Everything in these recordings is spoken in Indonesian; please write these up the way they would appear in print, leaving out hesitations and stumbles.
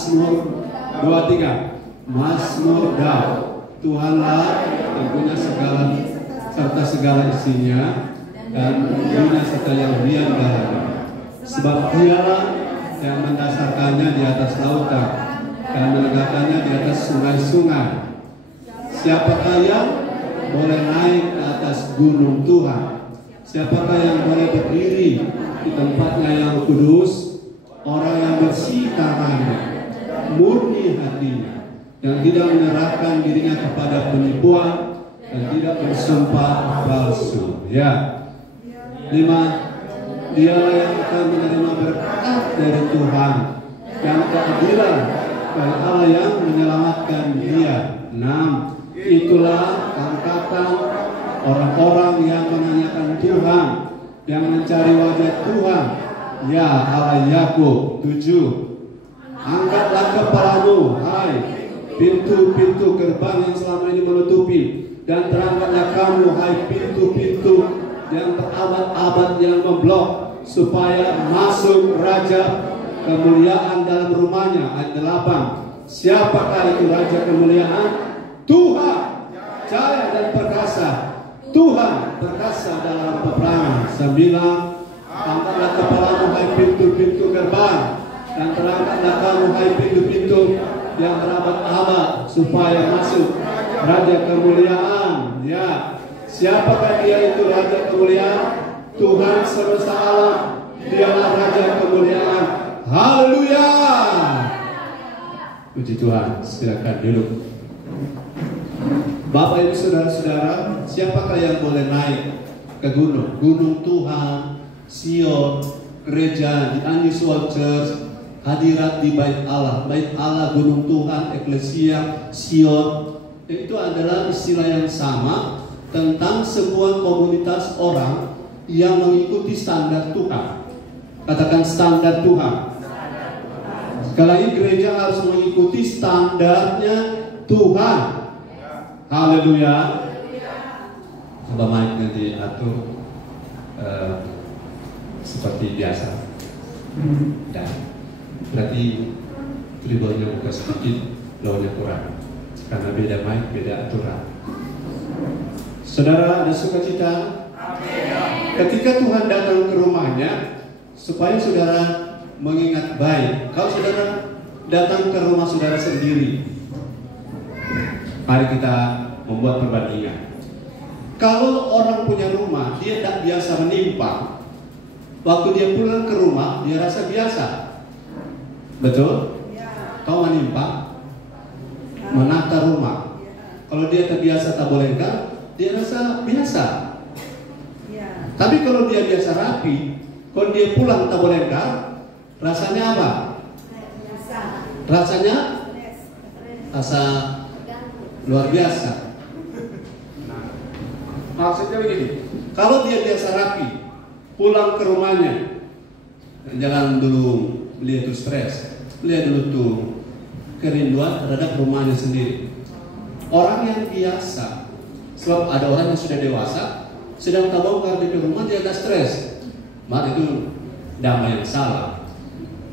Mazmur 23. Mazmur Daud. Tuhanlah tentunya segala serta segala isinya dan dunia serta yang dalamnya. Sebab Dialah yang mendasarkannya di atas lautan dan menegakkannya di atas sungai-sungai. Siapakah yang boleh naik ke atas gunung Tuhan? Siapakah yang boleh berdiri di tempatnya yang kudus? Orang yang bersih tangannya, murni hatinya, yang tidak menyerahkan dirinya kepada penipuan dan tidak bersumpah palsu. Ya. 5. Dialah yang akan menerima berkat dari Tuhan, yang keadilan dari Allah yang menyelamatkan dia. 6. Itulah angkatan orang-orang yang menanyakan Tuhan, yang mencari wajah Tuhan, ya Allah Yakub. 7. Angkatlah kepalamu, hai pintu-pintu gerbang yang selama ini menutupi, dan terangkatlah kamu, hai pintu-pintu yang berabad-abad yang memblok, supaya masuk Raja kemuliaan dalam rumahnya. Ayat 8. Siapakah itu Raja kemuliaan? Tuhan, jaya dan perkasa. Tuhan perkasa dalam peperangan. 9. Angkatlah kepalamu, hai pintu-pintu gerbang, dan terangkatlah kamu, hai pintu-pintu yang berabad-abad, supaya masuk Raja kemuliaan. Ya, siapakah dia itu Raja kemuliaan? Tuhan semesta alam, dialah Raja kemuliaan. Haleluya. Puji Tuhan. Silakan duduk. Bapak Ibu saudara-saudara, siapakah yang boleh naik ke gunung? Gunung Tuhan, Sion, gereja di Unusual Church, hadirat di Bait Allah. Bait Allah, gunung Tuhan, eklesia, Sion. Itu adalah istilah yang sama tentang sebuah komunitas orang yang mengikuti standar Tuhan. Katakan standar Tuhan. Sekali lagi, gereja harus mengikuti standarnya Tuhan. Haleluya. Coba mic nanti atur seperti biasa. Dan berarti tribunnya buka sedikit, low-nya kurang, karena beda mic, beda aturan. Saudara, ada sukacita ketika Tuhan datang ke rumahnya, supaya saudara mengingat baik. Kalau saudara datang ke rumah saudara sendiri, mari kita membuat perbandingan. Kalau orang punya rumah, dia tidak biasa menimpa. Waktu dia pulang ke rumah, dia rasa biasa. Betul? Kau menimpa, menata rumah. Kalau dia terbiasa tabolengka, dia rasa biasa. Tapi kalau dia biasa rapi, kalau dia pulang tabolengka, rasanya apa? Rasanya rasa luar biasa. Maksudnya begini, kalau dia biasa rapi, pulang ke rumahnya, jangan dulu beliau itu stres, beliau dulu tuh kerinduan terhadap rumahnya sendiri. Orang yang biasa, sebab ada orang yang sudah dewasa, sedang tabongkar di rumah, dia agak stres. Maka itu damai yang salah.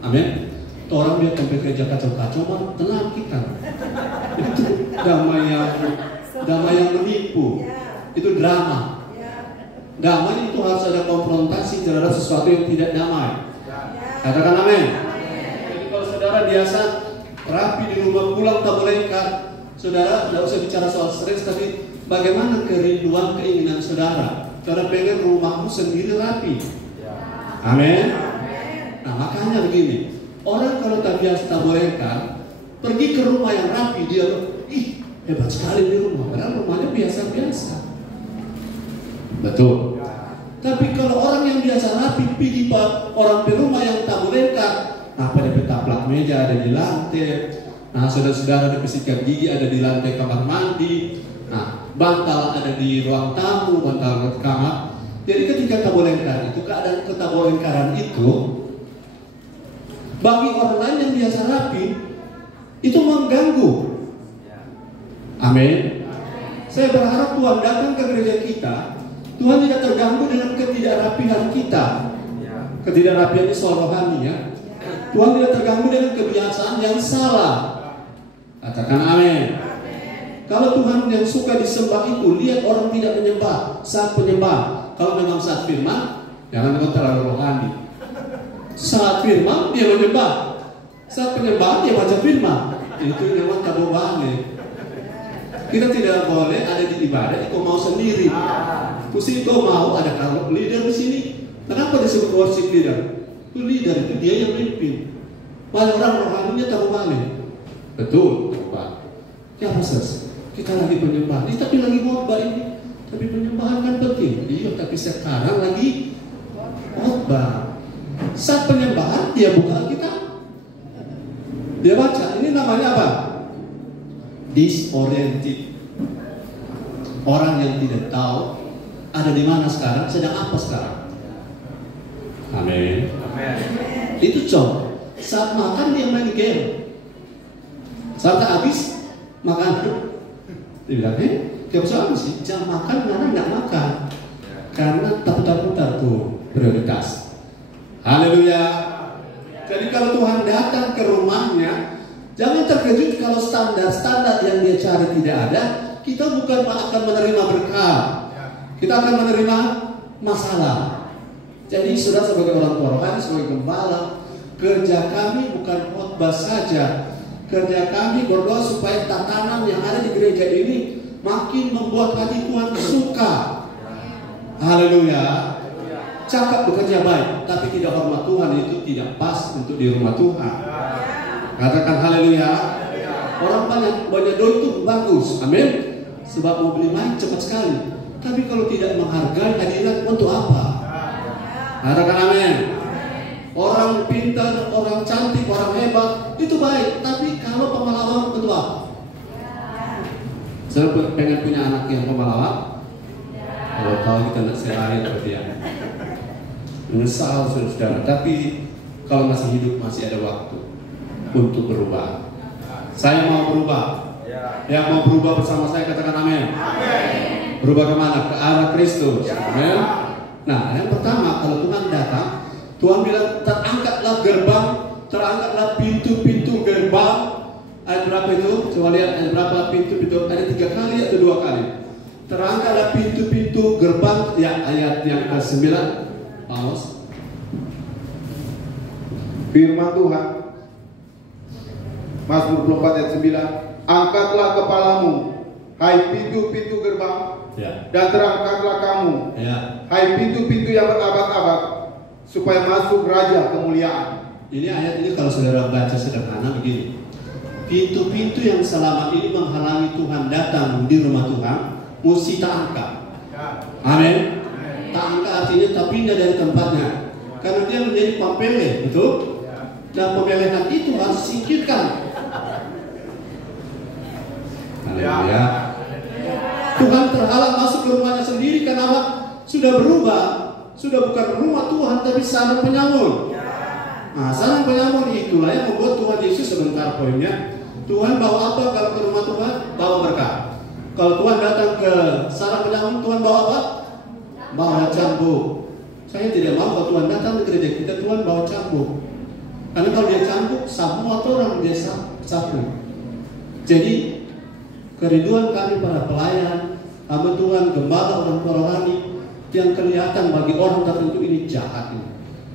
Amin. Orang dia sampai kerja kacau-kacau, mah tenang kita. Itu damai yang menipu. Itu drama. Damai itu harus ada konfrontasi terhadap sesuatu yang tidak damai. Katakan amin. Jadi kalau saudara biasa rapi di rumah, pulang tabolengka, saudara tidak usah bicara soal stres, tapi bagaimana kerinduan keinginan saudara. Saudara pengen rumahmu sendiri rapi. Amin. Nah makanya begini, orang kalau tak biasa tabolengka, pergi ke rumah yang rapi, dia ih hebat sekali di rumah, padahal rumahnya biasa-biasa. Betul. Tapi kalau orang yang biasa rapi, pergi orang di rumah yang tabolengka, apa dia taplak meja ada di lantai, nah saudara-saudara ada sikat gigi ada di lantai kamar mandi, nah bantal ada di ruang tamu, bantal kamar. Jadi ketika tabolengkar itu, keadaan ketabolengkaran itu bagi orang lain yang biasa rapi itu mengganggu. Amin. Saya berharap Tuhan datang ke gereja kita, Tuhan tidak terganggu dengan ketidakrapian kita. Ketidakrapian ini soal rohani ya. Tuhan tidak terganggu dengan kebiasaan yang salah. Katakan amin. Kalau Tuhan yang suka disembah itu, lihat orang tidak menyembah saat penyembah. Kalau memang saat firman, jangan kau terlalu rohani. Saat firman dia menyembah, saat penyembahan dia baca firman. Itu memang tabu balik. Kita tidak boleh ada di ibadah kau mau sendiri. Mesti kau mau ada kalau leader di sini. Kenapa disebut worship leader? Itu leader itu dia yang memimpin. Banyak orang rohaninya tabu balik. Betul, Pak. Ya proses. Kita lagi penyembahan, tapi lagi khotbah ini. Tapi penyembahan kan penting. Iya, tapi sekarang lagi khotbah. Saat penyembahan dia buka kita, dia baca. Ini namanya apa? Disoriented. Orang yang tidak tahu ada di mana sekarang, sedang apa sekarang. Amin. Itu contoh. Saat makan dia main game. Saat habis makan, dia bilang, gak usah sih, jam makan mana nggak makan, karena putar-putar tuh prioritas. Haleluya. Jadi kalau Tuhan datang ke rumahnya, jangan terkejut kalau standar-standar yang dia cari tidak ada. Kita bukan akan menerima berkah, kita akan menerima masalah. Jadi sudah sebagai orang tua rohani, sebagai gembala, kerja kami bukan khotbah saja. Kerja kami berdoa supaya tatanan yang ada di gereja ini makin membuat hati Tuhan suka. Haleluya. Cakap bekerja baik, tapi tidak hormat Tuhan, itu tidak pas untuk di rumah Tuhan. Katakan haleluya. Orang banyak doa itu bagus, amin. Sebab mau beli main cepat sekali. Tapi kalau tidak menghargai hadirat untuk apa? Katakan amin. Orang pintar, orang cantik, orang hebat itu baik, tapi kalau pemahaman itu apa? Saya pengen punya anak yang pemahaman. Kalau tahu kita nak selain seperti dia. Menyesal saudara, tapi kalau masih hidup masih ada waktu untuk berubah. Saya mau berubah. Yang mau berubah bersama saya katakan amin. Berubah kemana? Ke arah Kristus. Amin. Nah, yang pertama kalau Tuhan datang, Tuhan bilang terangkatlah gerbang, terangkatlah pintu-pintu gerbang. Ayat berapa itu? Coba lihat ayat berapa pintu-pintu. Ada 3 kali atau 2 kali? Terangkatlah pintu-pintu gerbang. Ya, ayat yang ke-9. Paulus. Firman Tuhan. Mazmur 24 ayat 9. Angkatlah kepalamu, hai pintu-pintu gerbang, dan terangkatlah kamu, hai pintu-pintu yang berabad-abad, supaya masuk Raja kemuliaan. Ini ayat ini kalau saudara baca sederhana begini. Pintu-pintu yang selama ini menghalangi Tuhan datang di rumah Tuhan, mesti tak angkat. Amin. Tak angkat artinya tak pindah dari tempatnya, karena dia menjadi pempeleh, betul? Dan pembelehan itu harus singkirkan. Haleluya. Tuhan terhalang masuk ke rumahnya sendiri karena apa? Sudah berubah. Sudah bukan rumah Tuhan tapi sarang penyamun. Nah, sarang penyamun itulah yang membuat Tuhan Yesus sebentar poinnya. Tuhan bawa apa kalau ke rumah Tuhan? Bawa berkah. Kalau Tuhan datang ke sarang penyamun, Tuhan bawa apa? Bawa cambuk. Saya tidak mau kalau Tuhan datang ke gereja kita, Tuhan bawa cambuk. Karena kalau dia cambuk, semua orang dia sapu. Jadi kerinduan kami para pelayan, hamba Tuhan, gembala, orang rohani yang kelihatan bagi orang tertentu ini jahat,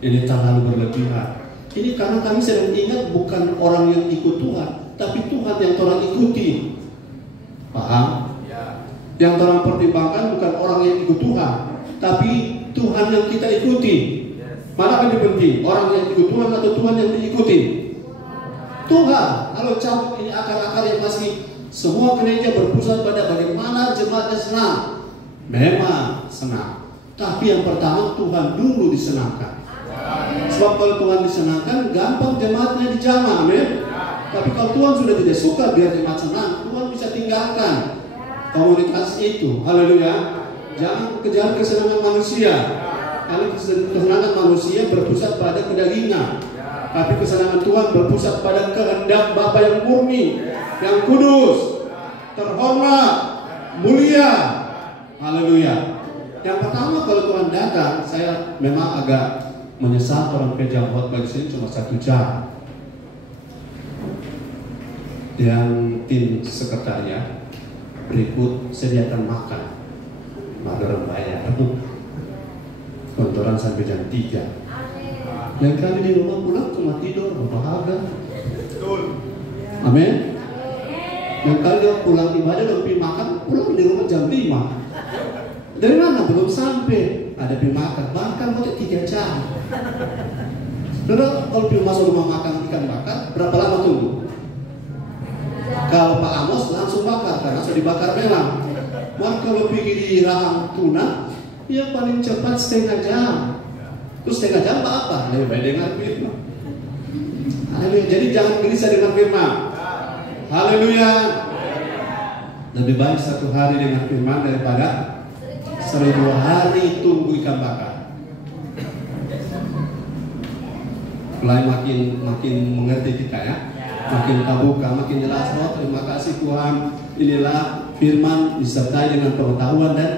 ini terlalu berlebihan. Ini karena kami sedang ingat bukan orang yang ikut Tuhan, tapi Tuhan yang orang ikuti. Paham? Yang orang pertimbangkan bukan orang yang ikut Tuhan, tapi Tuhan yang kita ikuti. Mana lebih penting, orang yang ikut Tuhan atau Tuhan yang diikuti? Tuhan. Kalau cambuk ini akar-akar yang masih semua gereja berpusat pada bagaimana jemaatnya senang. Memang senang, tapi yang pertama Tuhan dulu disenangkan. Sebab kalau Tuhan disenangkan, gampang jemaatnya dijamah, amin. Tapi kalau Tuhan sudah tidak suka biar jemaat senang, Tuhan bisa tinggalkan komunitas itu. Haleluya. Jangan kejar kesenangan manusia. Karena kesenangan manusia berpusat pada kedagingan, tapi kesenangan Tuhan berpusat pada kehendak Bapa yang murni, yang kudus, terhormat, mulia. Haleluya. Yang pertama kalau Tuhan datang, saya memang agak Menyesal orang kerja khotbah di sini cuma 1 jam. Yang tim sekretariat berikut sediakan makan, mageran bayar, kantoran sampai jam 3. Yang kami di rumah pulang cuma tidur, berbahagia. Amin. Yang kali dia pulang ibadah dan pergi makan, pulang di rumah jam 5. Dari mana? Belum sampai ada pergi makan, bahkan mau 3 jam. Saudara, kalau pergi masuk rumah makan ikan bakar, berapa lama tunggu? Kalau Pak Amos langsung bakar, karena sudah dibakar memang. Maka kalau pergi di rahang tuna, ya paling cepat setengah jam. Terus setengah jam apa? Lebih baik dengar firman. Haleluya. Jadi jangan gelisah dengan firman. Haleluya. Lebih baik 1 hari dengan firman daripada 1000 hari tunggu ikan bakar. Mulai makin mengerti kita ya. Makin terbuka, makin jelas. Oh, terima kasih Tuhan. Inilah firman disertai dengan pengetahuan dan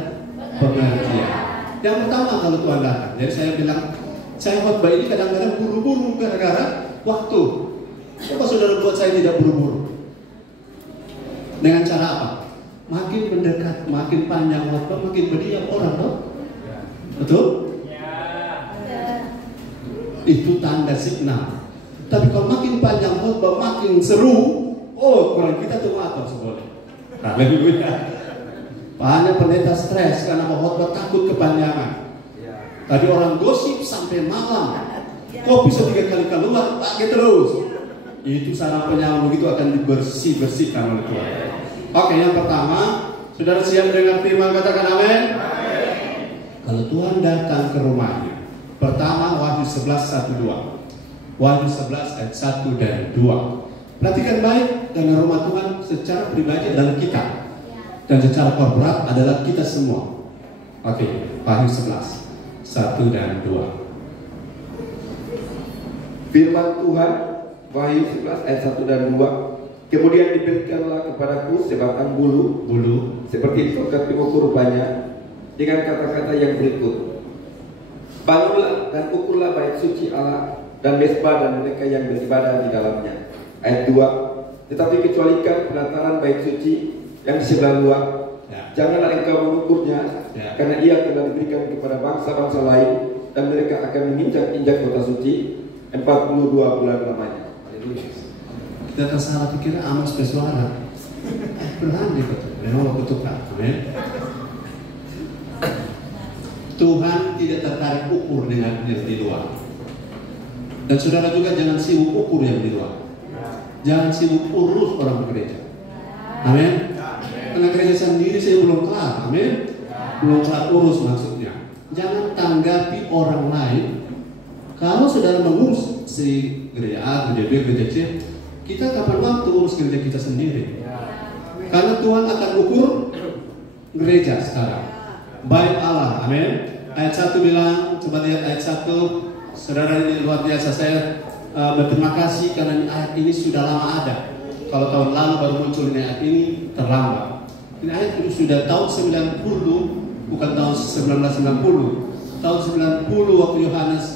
pengertian. Yang pertama kalau Tuhan datang. Jadi saya bilang, saya khotbah ini kadang-kadang buru-buru gara-gara waktu. Coba saudara buat saya tidak buru-buru. Dengan cara apa? Makin mendekat, makin panjang khotbah, makin berdiam orang, toh? Betul? Itu tanda signal. Tapi kalau makin panjang khotbah, makin seru, oh kurang kita tuh apa seboleh. Haleluya. Banyak pendeta stres karena khotbah takut kepanjangan. Tadi orang gosip sampai malam, kopi 3 kali keluar, pakai terus. Itu saraf penyambung itu akan dibersihkan oleh Tuhan. Oke, yang pertama, saudara siap dengar firman, katakan amin. Kalau Tuhan datang ke rumahnya, pertama Wahyu 11:1-2. Wahyu 11 ayat 1 dan 2. Perhatikan baik, karena rumah Tuhan secara pribadi adalah kita, dan secara korporat adalah kita semua. Oke, Wahyu 11 1 dan 2. Firman Tuhan, Wahyu 11 ayat 1 dan 2. Kemudian diberikanlah kepadaku sebatang bulu seperti tongkat pengukur rupanya, dengan kata-kata yang berikut: bangunlah dan ukurlah bait suci Allah dan mesbah dan mereka yang beribadah di dalamnya. Ayat 2. Tetapi kecualikan penataran bait suci yang di sebelah luar, janganlah engkau mengukurnya, karena ia telah diberikan kepada bangsa-bangsa lain, dan mereka akan menginjak-injak kota suci 42 bulan lamanya. Kita tersalah pikir Amos bersuara. Pelan dia betul. Memang waktu tukar. Amin. Tuhan tidak tertarik ukur dengan yang di luar. Dan saudara juga jangan sibuk ukur yang di luar. Jangan sibuk urus orang gereja. Amin. Karena gereja sendiri saya belum kelar. Amin. Belum kelar urus maksudnya. Jangan tanggapi orang lain. Kalau saudara mengurus si gereja A, gereja B, gereja C, kita kapan waktu urus gereja kita sendiri? Karena Tuhan akan ukur gereja sekarang. Baik Allah. Amin. Ayat 1 bilang, coba lihat ayat 1. Saudara, ini luar biasa. Saya berterima kasih karena ayat ini sudah lama ada. Kalau tahun lalu baru muncul ini, ayat ini terlambat. Ini ayat itu sudah tahun 90, bukan tahun 1990. Tahun 90 waktu Yohanes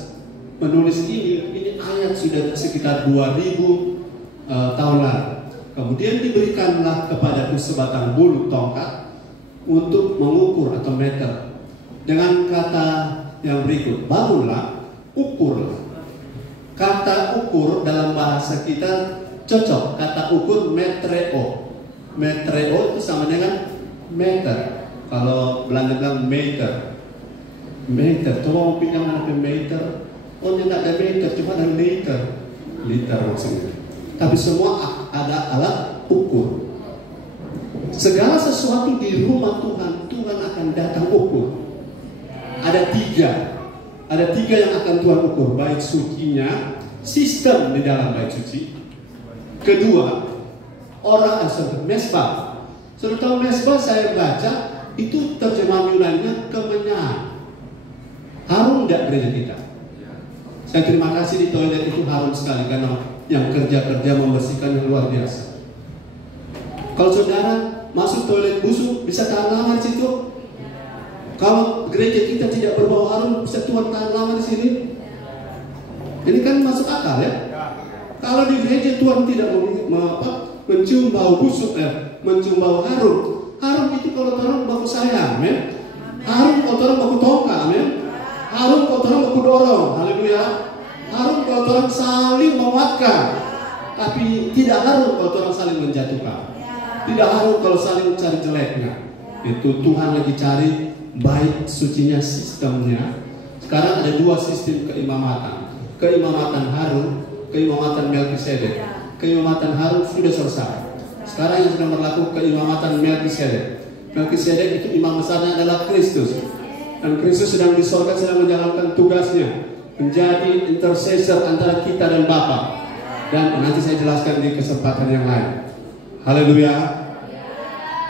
menulis ini ayat sudah sekitar 2000 tahun lalu. Kemudian diberikanlah kepadaku sebatang bulu tongkat untuk mengukur atau meter, dengan kata yang berikut: bangunlah, ukurlah. Kata ukur dalam bahasa kita cocok. Kata ukur metreo. Metreo itu sama dengan meter. Kalau Belanda bilang meter. Meter. Coba mau pinjam mana meter? Oh, ini tidak ada meter, cuma ada liter. Liter maksudnya. Tapi semua ada alat ukur. Segala sesuatu di rumah Tuhan, Tuhan akan datang ukur. Ada tiga yang akan Tuhan ukur. Bait sucinya, sistem di dalam bait suci. Kedua, orang asal mesbah. Serta mesbah saya baca itu terjemahan Yunani kemenyan. Harum tidak gereja kita? Saya terima kasih di toilet itu harum sekali karena yang kerja membersihkan yang luar biasa. Kalau saudara masuk toilet busuk bisa tahan lama di situ. Kalau gereja kita tidak berbau harum, bisa Tuhan tahan lama di sini? Ini kan masuk akal ya. Kalau di gereja Tuhan tidak mencium bau busuk ya, mencium bau harum. Harum itu kalau orang baku sayang, ya. Harum kalau orang baku tongkat, ya. Harum kalau orang baku dorong, haleluya. Harum kalau orang saling menguatkan. Tapi tidak harum kalau orang saling menjatuhkan. Tidak harum kalau saling cari jeleknya. Itu Tuhan lagi cari baik sucinya sistemnya. Sekarang ada dua sistem keimamatan. Keimamatan Harun, keimamatan Melkisedek. Keimamatan Harun sudah selesai. Sekarang yang sedang berlaku keimamatan Melkisedek. Melkisedek itu imam besarnya adalah Kristus. Dan Kristus sedang di sorga, sedang menjalankan tugasnya menjadi intercessor antara kita dan Bapa. Dan nanti saya jelaskan di kesempatan yang lain. Haleluya.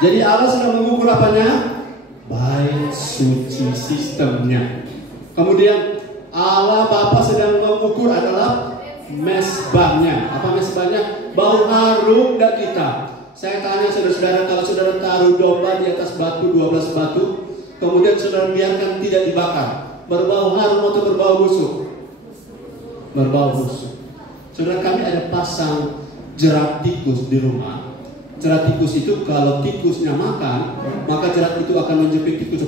Jadi Allah sedang mengukur apanya? Baik suci sistemnya. Kemudian Allah Bapa sedang mengukur adalah mesbahnya. Apa mesbahnya? Bau harum dan kita. Saya tanya saudara-saudara, kalau saudara taruh domba di atas batu, 12 batu, kemudian saudara biarkan tidak dibakar, berbau harum atau berbau busuk? Berbau busuk. Saudara, kami ada pasang jerat tikus di rumah. Jerat tikus itu kalau tikusnya makan, maka jerat itu akan menjepit tikus.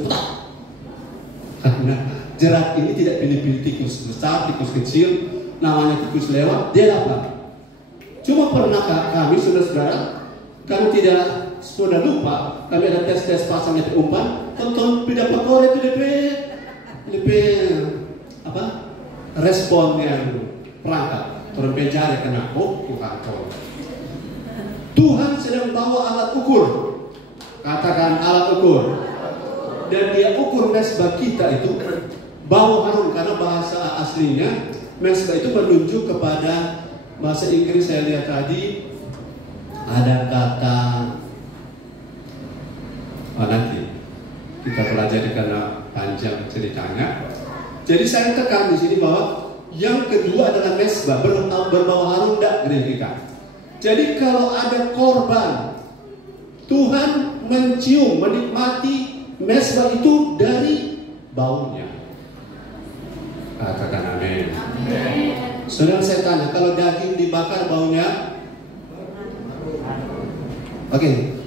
Karena jerat ini tidak pilih-pilih tikus besar, tikus kecil, namanya tikus lewat, dia dapat. Cuma pernahkah kami saudara-saudara, kami sudah lupa, kami ada tes pasang itu umpan, tonton tidak pakor itu lebih apa? Respon yang perangkat, terlebih jari kena Tuhan sedang bawa alat ukur, katakan alat ukur, dan dia ukur mesbah kita itu bau harum, karena bahasa aslinya mesbah itu menunjuk kepada bahasa Inggris. Saya lihat tadi ada kata nanti kita pelajari karena panjang ceritanya. Jadi saya tekan di sini bahwa yang kedua adalah mesbah berbau harum dak gereja kita. Jadi kalau ada korban, Tuhan mencium, menikmati mesbah itu dari baunya. Katakan amin. Saudara, saya tanya, kalau daging dibakar baunya? Oke,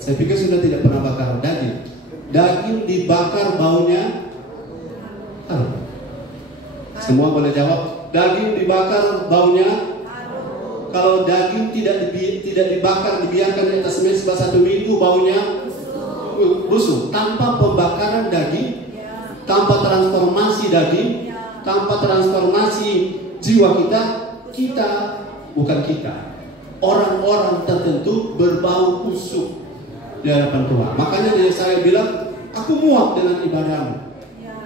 saya pikir sudah tidak pernah bakar daging. Daging dibakar baunya? Semua boleh jawab. Daging dibakar baunya? Kalau daging tidak dibakar, dibiarkan di atas mesbah 1 minggu, baunya busuk. Tanpa pembakaran daging, tanpa transformasi daging, tanpa transformasi jiwa kita bukan kita. Orang-orang tertentu berbau busuk di hadapan Tuhan. Makanya saya bilang, aku muak dengan ibadahmu.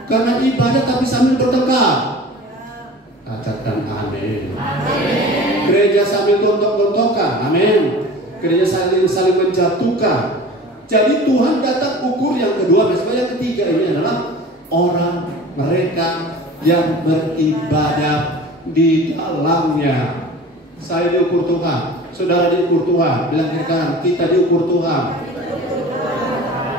Karena ibadah tapi sambil bertengkar. Katakan amin. Gereja sambil gontok-gontokan, amin. Gereja saling menjatuhkan. Jadi Tuhan datang ukur yang kedua, yang ketiga ini adalah orang mereka yang beribadah di dalamnya. Saya diukur Tuhan, saudara diukur Tuhan, bilangkan kita diukur Tuhan.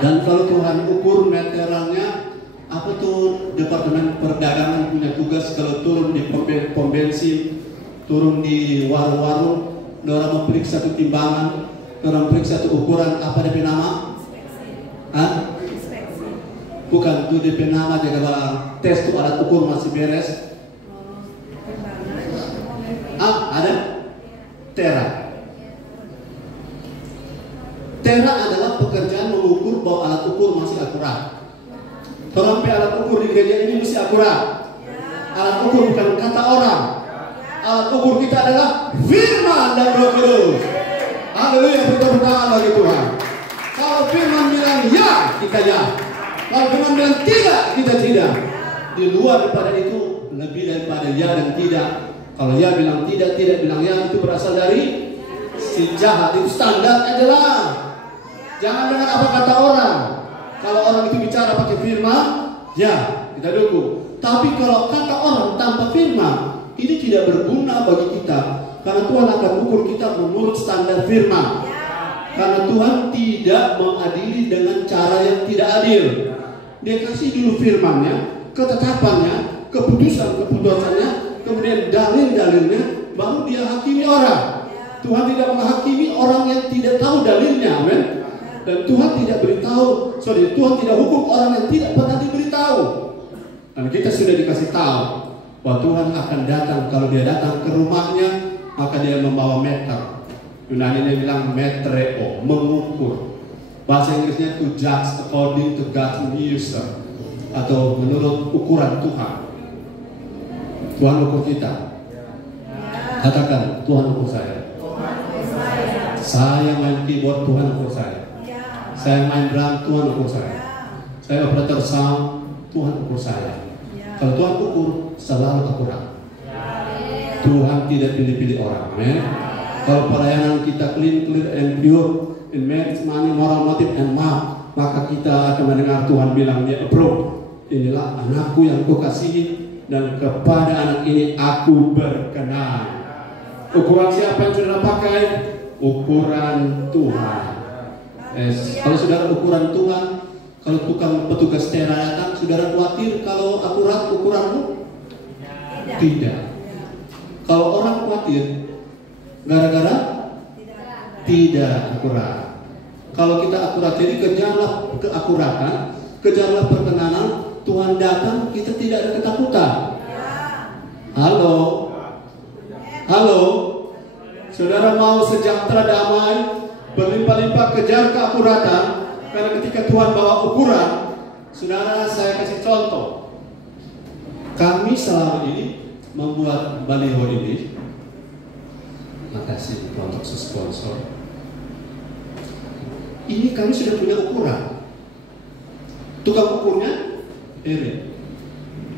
Dan kalau Tuhan ukur meterannya, apa tuh Departemen Perdagangan punya tugas kalau turun di pom bensin, turun di warung-warung, orang memeriksa satu timbangan, orang periksa satu ukuran, apa DP nama? Hah? Bukan, itu DP nama jaga barang tes tuh alat ukur masih beres. Ada? Tera. Tera adalah pekerjaan mengukur bahwa alat ukur masih akurat. Sampai alat ukur di gereja ini mesti akurat. Alat ukur bukan kata orang. Alat ukur kita adalah firman dan Roh Kudus. Haleluya, bertepuk tangan bagi Tuhan. Kalau firman bilang ya, kita ya. Kalau firman bilang tidak, kita tidak. Di luar daripada itu, lebih daripada ya dan tidak. Kalau ya bilang tidak, tidak bilang ya, itu berasal dari si jahat. Itu standar adalah. Jangan dengar apa kata orang. Kalau orang itu bicara pakai firman, ya kita dukung. Tapi kalau kata orang tanpa firman, ini tidak berguna bagi kita. Karena Tuhan akan ukur kita menurut standar firman. Karena Tuhan tidak mengadili dengan cara yang tidak adil. Dia kasih dulu firmannya, ketetapannya, keputusannya, kemudian dalil-dalilnya, baru dia hakimi orang. Tuhan tidak menghakimi orang yang tidak tahu dalilnya, amin. Dan Tuhan tidak Tuhan tidak hukum orang yang tidak pernah diberitahu. Dan kita sudah dikasih tahu bahwa Tuhan akan datang. Kalau dia datang ke rumahnya, maka dia membawa meter. Yunani bilang metreo, mengukur. Bahasa Inggrisnya to judge according to God's measure, atau menurut ukuran Tuhan. Tuhan ukur kita. Katakan, Tuhan ukur saya. Saya main keyboard, Tuhan ukur saya. Saya main drum, Tuhan ukur saya. Saya operator sound, Tuhan ukur saya. Kalau Tuhan ukur, selalu akurat. Tuhan tidak pilih-pilih orang. Amen. Kalau pelayanan kita clear and pure in marriage, money, moral, motive, and mouth, maka kita akan mendengar Tuhan bilang, dia approve. Inilah anakku yang kukasihi, dan kepada anak ini aku berkenan. Ukuran siapa yang saudara pakai? Ukuran Tuhan. Kalau saudara ukuran Tuhan, kalau tukang petugas tera datang, saudara khawatir kalau akurat ukuranmu? Tidak. Kalau orang khawatir gara-gara tidak akurat. Kalau kita akurat, jadi kejarlah keakuratan, kejarlah perkenanan. Tuhan datang, kita tidak ada ketakutan. Halo, halo, saudara mau sejahtera, damai, berlimpah-limpah, kejar keakuratan. Karena ketika Tuhan bawa ukuran, saudara, saya kasih contoh. Kami selama ini membuat baliho ini. Makasih untuk sponsor. Ini kami sudah punya ukuran. Tukang ukurnya Erin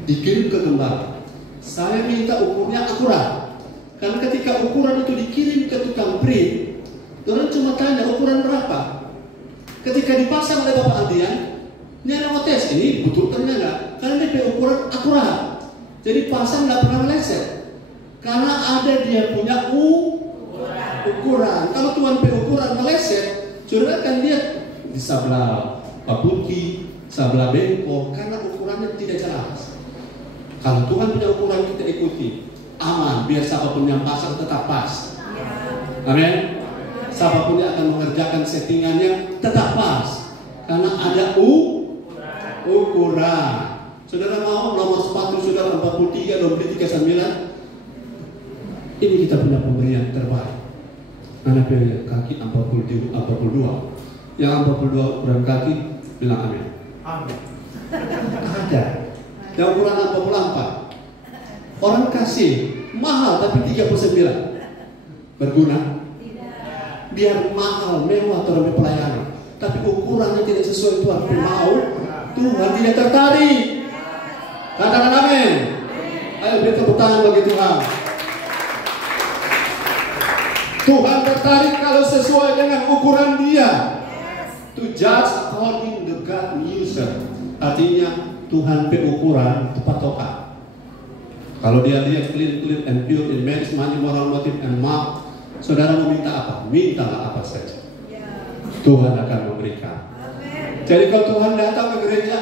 dikirim ke gembala. Saya minta ukurnya akurat. Karena ketika ukuran itu dikirim ke tukang print, orang cuma tanya ukuran berapa. Ketika dipasang oleh Bapak Aldian, ini ada mau tes, ini betul ternyata enggak? Karena dia punya ukuran akurat. Jadi pasang nggak pernah meleset. Karena ada dia punya ukuran. Kalau Tuhan punya ukuran meleset, saudara akan lihat di sebelah papuki, sebelah bengkok, karena ukurannya tidak jelas. Kalau Tuhan punya ukuran, kita ikuti, aman, biar siapapun yang pasang tetap pas. Amin. Siapapun yang akan mengerjakan settingannya tetap pas, karena ada ukuran. Saudara mau nomor sepatu saudara 43, 39, ini kita punya pemberian terbaik. Anak punya kaki 42, yang 42 ukuran kaki bilang amin. Amin. Ada. Yang ukuran 44. Orang kasih mahal tapi 39. Berguna? Biar mahal, mewah atau pelayanan, tapi ukurannya tidak sesuai Tuhan mau, Tuhan tidak tertarik. Katakan amin. Ayo beri tepuk tangan bagi Tuhan. Tuhan tertarik kalau sesuai dengan ukuran Dia. To judge according to God measure. Artinya Tuhan ukuran tepat tokat. Kalau Dia lihat clean and pure in marriage, money, moral, motive, and mouth, saudara mau minta apa? Mintalah apa saja. Tuhan akan memberikan. Jadi kalau Tuhan datang ke gereja,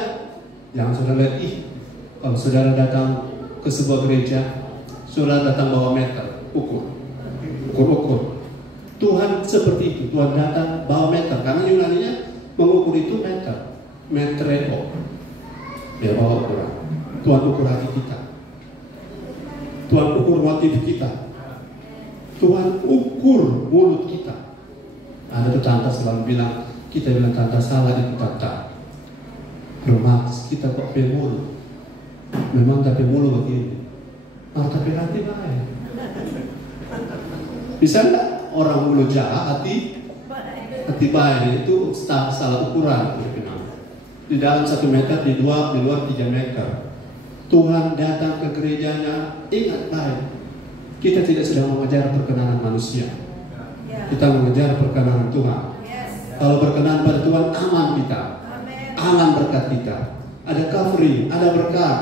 jangan saudara lihat, kalau saudara datang ke sebuah gereja, saudara datang bawa meter, ukur. Tuhan seperti itu. Tuhan datang bawa meter, karena Yunaninya mengukur itu meter, metreo. Dia bawa ukuran. Tuhan ukur hati kita. Tuhan ukur motif kita. Tuhan ukur mulut kita. Ada tuh tante selalu bilang, kita bilang tante salah itu tante. Romantis, kita kok pe mulut. Memang tapi mulut begini. Tapi hati baik. Bisa enggak orang mulut jahat, hati baik itu salah ukuran. Di dalam 1 meter, di luar 3 meter. Tuhan datang ke gerejanya, ingat baik. Kita tidak sedang mengejar perkenanan manusia. Kita mengejar perkenanan Tuhan. Kalau berkenan pada Tuhan, aman kita. Aman berkat kita. Ada covering, ada berkat.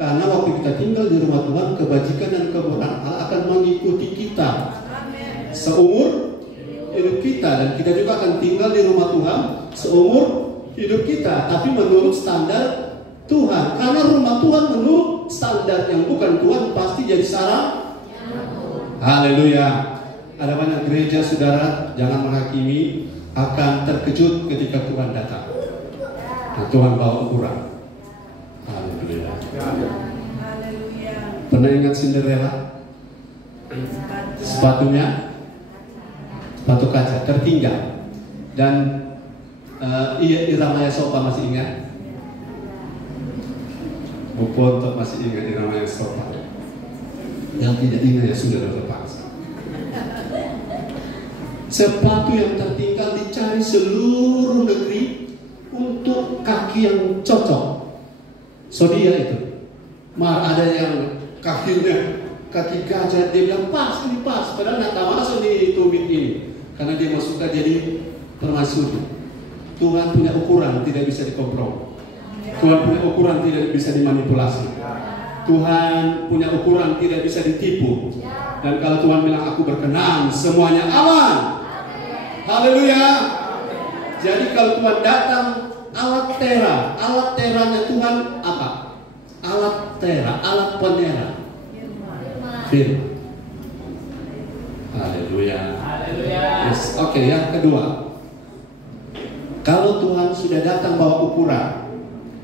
Karena waktu kita tinggal di rumah Tuhan, kebajikan dan kebenaran Allah akan mengikuti kita seumur hidup kita. Dan kita juga akan tinggal di rumah Tuhan seumur hidup kita. Tapi menurut standar Tuhan. Karena rumah Tuhan menurut standar yang bukan Tuhan pasti jadi sarang. Haleluya. Ada banyak gereja saudara, jangan menghakimi, akan terkejut ketika Tuhan datang. Nah, Tuhan bawa ukuran. Haleluya. Pernah ingat Cinderella? Sepatunya sepatu kaca tertinggal, dan Iramaya Sopa masih ingat? Bu Ponto masih ingat Iramaya Sopa? Yang tidak ingat ya sudah terpaksa. Sepatu yang tertinggal dicari seluruh negeri untuk kaki yang cocok. Sodia itu. Ada yang kakinya kaki gajah, dia bilang pas, ini pas. Padahal nggak masuk di tumit ini, karena dia masuk jadi permaisuri. Tuhan punya ukuran, tidak bisa dikompromi. Tuhan punya ukuran, tidak bisa dimanipulasi. Tuhan punya ukuran, tidak bisa ditipu. Dan kalau Tuhan bilang aku berkenan, semuanya aman. Haleluya. Jadi kalau Tuhan datang, alat teranya Tuhan apa? Alat tera, alat penera. Firman. Haleluya. Yes. Oke, yang kedua, kalau Tuhan sudah datang bawa ukuran,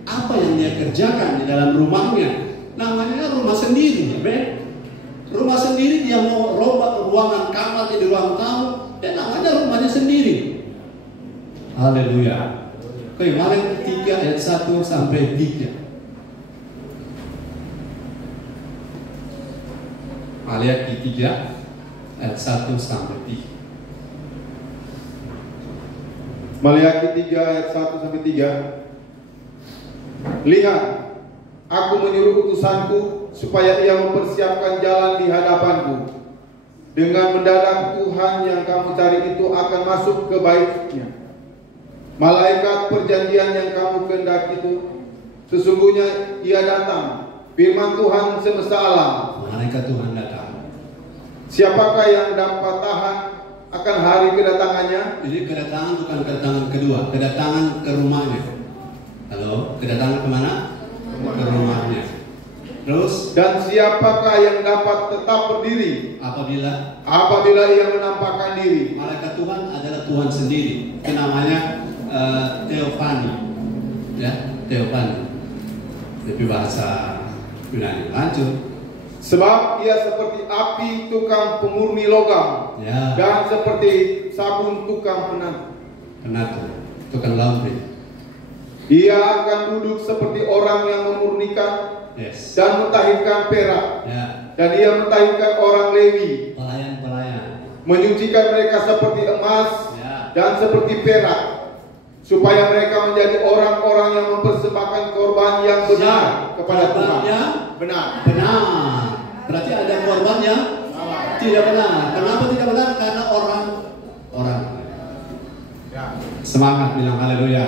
apa yang dia kerjakan di dalam rumahnya? Namanya rumah sendiri, rumah sendiri. Dia mau rombak ruangan kamar di ruang tamu, dan namanya rumahnya sendiri. Haleluya. Oke, Malik 3 ayat 1 sampai 3. Maliaki 3 ayat 1 sampai 3. Maliaki 3 ayat 1 sampai 3. Lihat, aku menyuruh utusanku supaya ia mempersiapkan jalan di hadapanku. Dengan mendadak Tuhan yang kamu cari itu akan masuk ke baitnya. Malaikat perjanjian yang kamu kehendaki itu, sesungguhnya ia datang. Firman Tuhan semesta alam. Malaikat Tuhan datang. Siapakah yang dapat tahan akan hari kedatangannya? Jadi kedatangan bukan kedatangan kedua, kedatangan ke rumahnya. Halo, kedatangan kemana? Ke rumahnya. Terus, dan siapakah yang dapat tetap berdiri apabila ia menampakkan diri? Malaikat Tuhan adalah Tuhan sendiri. Itu namanya Theophany, ya, Theophany. Tapi bahasa Yunani. Lanjut. Sebab ia seperti api tukang pemurni logam, ya, dan seperti sabun tukang penatur, tukang laundry. Ia akan duduk seperti orang yang memurnikan, yes, dan mentahirkan perak, ya, dan ia mentahirkan orang Lewi, pelayan-pelayan, menyucikan mereka seperti emas, ya, dan seperti perak, supaya mereka menjadi orang-orang yang mempersembahkan korban yang benar kepada Tuhan. Benar. Berarti ada korban yang tidak benar. Kenapa tidak benar? Karena orang. Semangat bilang haleluya.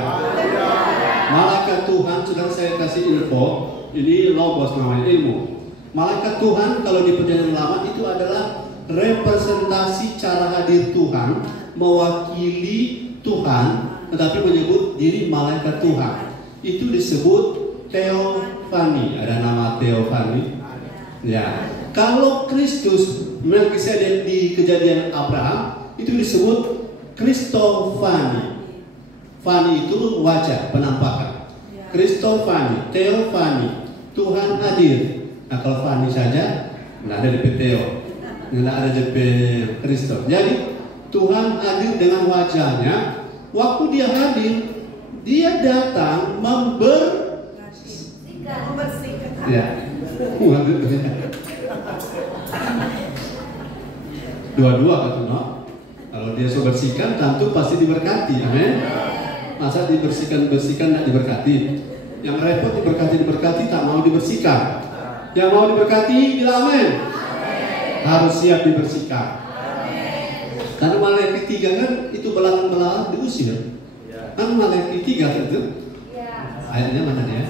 Malaikat Tuhan, sudah saya kasih info. Ini logos namanya, ilmu. Malaikat Tuhan kalau di perjanjian lama itu adalah representasi cara hadir Tuhan, mewakili Tuhan, tetapi menyebut diri malaikat Tuhan. Itu disebut Theophany. Ada nama Theophany. Ya. Kalau Kristus Melkisedek di Kejadian Abraham itu disebut Christophany. Fani itu wajah, penampakan. Christophany, Theophany, Tuhan hadir. Nah kalau Fani saja nggak ada DP Theo, nggak ada DP Kristus. Jadi Tuhan hadir dengan wajahnya. Waktu dia hadir, dia datang membersihkan. Ya. Dua-dua kata no. Kalau dia sudah bersihkan, tentu pasti diberkati. Amin. Masa dibersihkan tidak diberkati? Yang repot diberkati, tak mau dibersihkan. Yang mau diberkati, bilang amin. Harus siap dibersihkan. Karena Maliaki 3 kan itu belalang-belalang diusir. Kan Maliaki 3 itu? Ayatnya mana dia?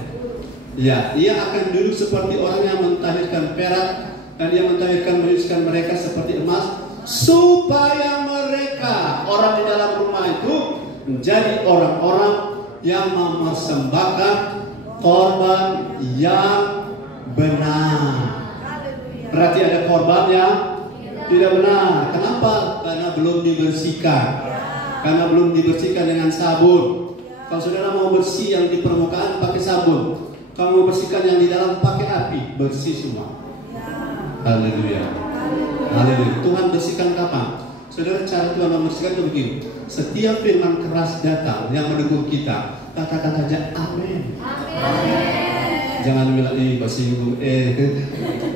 Ya, ia akan duduk seperti orang yang mentahirkan perak, dan dia menyucikan mereka seperti emas, supaya mereka orang di dalam rumah itu menjadi orang-orang yang mempersembahkan korban yang benar. Berarti ada korban yang tidak benar. Kenapa? Karena belum dibersihkan. Karena belum dibersihkan dengan sabun. Kalau saudara mau bersih yang di permukaan pakai sabun, kamu bersihkan yang di dalam pakai api, bersih semua. Haleluya. Haleluya. Tuhan bersihkan kapan? Saudara, cara Tuhan membersihkan itu begini. Setiap firman keras datang yang menegur kita, katakan saja amin. Jangan bilang bersinggung.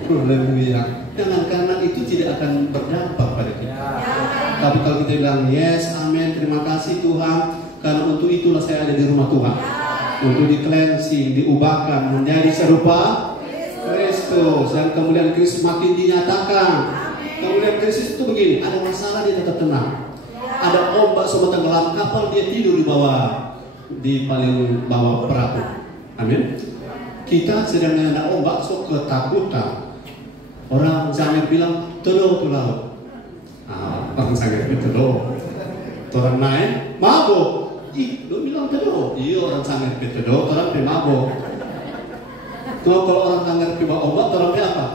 Haleluya. Jangan, karena itu tidak akan berdampak pada kita. Tapi kalau kita bilang yes, amin, terima kasih Tuhan, karena untuk itulah saya ada di rumah Tuhan. Untuk di cleansing, diubahkan menjadi serupa Kristus, dan kemudian Kristus makin dinyatakan. Kemudian Kristus itu begini, ada masalah dia tetap tenang. Ada ombak sobat tenggelam kapal, dia tidur di paling bawah perahu. Amin. Kita sedang ada ombak, sok ketakutan. Orang Zamir bilang, "Teduh ke laut." Orang Zamir itu teduh. Orang naik, mabuk. Ih, lu bilang teduh. Iya, orang Zamir itu teduh, orang mabuk. Tuh, kalau orang Zamir ke bawah ombak, orang apa?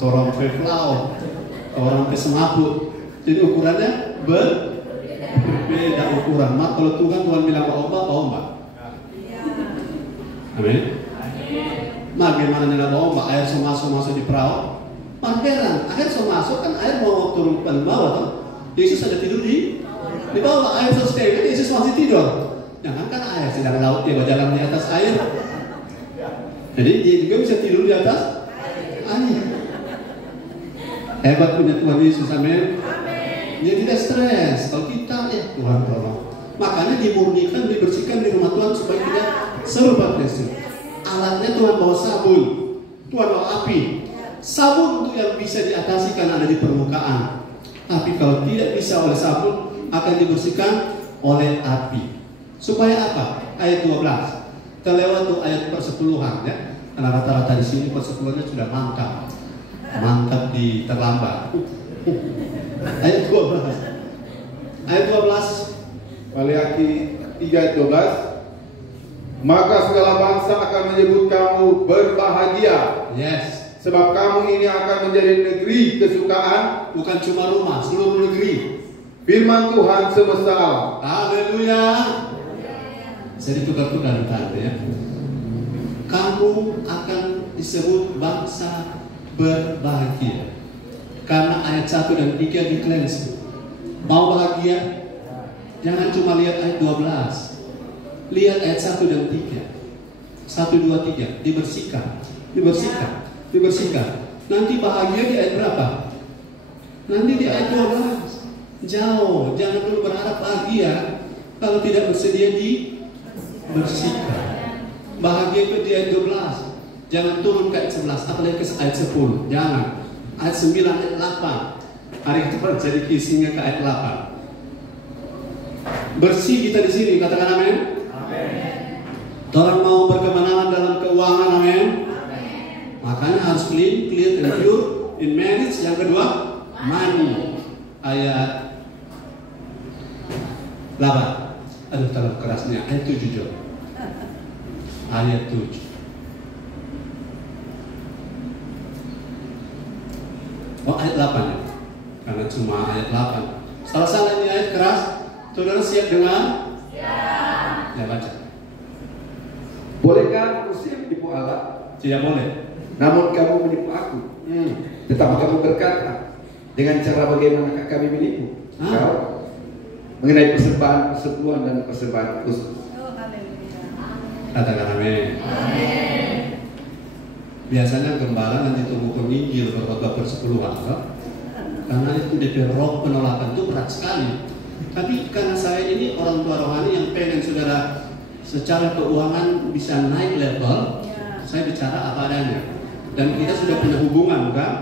Orang ke laut. Orang ke semaput. Jadi ukurannya berbeda ukuran. Mak, kalau Tuhan bilang ombak. Amin. Nah, gimana dengan ombak? Air masuk di perahu. Heran, air masuk kan air mau turun ke bawah tuh. Yesus ada tidur di bawah. Air selesai, Yesus masih tidur. Jangan kan air sedang laut dia berjalan di atas air. Jadi dia juga bisa tidur di atas air. Hebat punya Tuhan Yesus, amin. Dia tidak stres. Kalau kita, Tuhan tolong. Makanya dimurnikan, dibersihkan di rumah Tuhan supaya kita serupa Kristus. Alatnya Tuhan bawa sabun, Tuhan bawa api. Sabun untuk yang bisa diatasi karena ada di permukaan. Tapi kalau tidak bisa oleh sabun, akan dibersihkan oleh api. Supaya apa? Ayat 12. Terlewat tuh ayat persepuluhan ya. Karena rata-rata di sini persepuluhannya sudah mantap. Mantap di terlambat. Ayat 12. Ayat 12. Waleaki 3 ayat 12. Maka segala bangsa akan menyebut kamu berbahagia. Yes. Sebab kamu ini akan menjadi negeri kesukaan. Bukan cuma rumah, seluruh negeri. Firman Tuhan semesta. Haleluya. Jadi tukar-tukar tadi ya. Kamu akan disebut bangsa berbahagia. Karena ayat 1 dan 3 di cleanse. Mau bahagia? Jangan cuma lihat ayat 12. Lihat ayat 1 dan 3. 1, 2, 3. Dibersihkan. Nanti bahagia di ayat berapa? Nanti di ayat 12. Jauh. Jangan dulu berharap bahagia kalau tidak bersedia dibersihkan. Bahagia itu di ayat 12. Jangan turun ke ayat 11, apalagi ke ayat 10. Jangan. Ayat 9, ayat 8. Hari itu jadi kisinya ke ayat 8. Bersih kita di sini, katakan amin. Orang mau berkemenangan dalam keuangan, amin. Makanya harus clear and pure in marriage. Yang kedua, money. Ayat 8. Aduh, terlalu kerasnya. Ayat 7 Jo. Ayat 7. Oh, ayat 8 ya. Karena cuma ayat 8. Salah ini ayat keras. Saudara siap dengan? Siap. Ya, baca. Bolehkah manusia menipu Allah? Tidak boleh. Namun kamu menipu aku. Tetapi kamu berkata, dengan cara bagaimana kami menipu? Kau mengenai persembahan persepuluhan dan persembahan khusus. Katakan amin. Biasanya gembala nanti tunggu penginjil berkhotbah persepuluhan, karena itu DP roh penolakan itu berat sekali. Tapi karena saya ini orang tua rohani yang pengen saudara secara keuangan bisa naik level, saya bicara apa adanya. Dan kita sudah punya hubungan, bukan?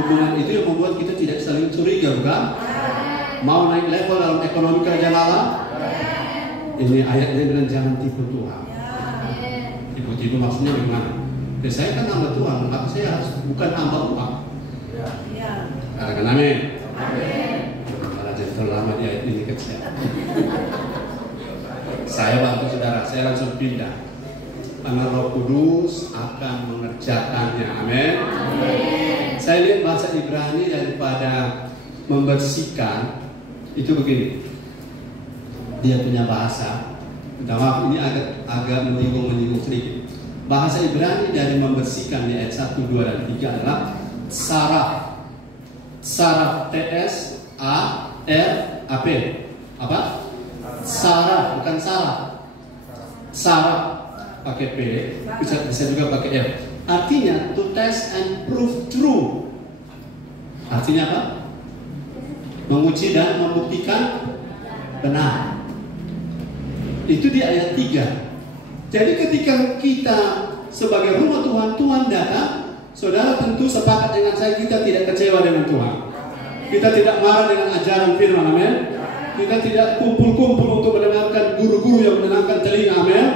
Hubungan itu yang membuat kita tidak saling curiga, bukan? Mau naik level dalam ekonomi kerajaan Allah? Ini ayatnya bilang jangan tipu Tuhan. Tipu-tipu maksudnya gimana? Ya, saya kan hamba Tuhan, maka saya harus bukan hamba uang. Katakan amin. Malah jadi terlama di ayat ini kecil. Saya bantu saudara, saya langsung pindah. karena Roh Kudus akan mengerjakannya. Amin. Saya lihat bahasa Ibrani daripada membersihkan itu begini. Dia punya bahasa. Minta maaf, ini agak menyinggung sedikit. Bahasa Ibrani dari membersihkan di ayat 1, 2, dan 3 adalah saraf. Saraf, T-S-A-R-A-P. Apa? Saraf, bukan saraf. Saraf pakai P, bisa juga pakai F. Artinya to test and prove true. Artinya apa? Menguji dan membuktikan benar. Itu di ayat 3. Jadi ketika kita sebagai rumah Tuhan, Tuhan datang, saudara tentu sepakat dengan saya, kita tidak kecewa dengan Tuhan. Kita tidak marah dengan ajaran firman, amin. Kita tidak kumpul-kumpul untuk mendengarkan guru-guru yang menenangkan telinga, amin.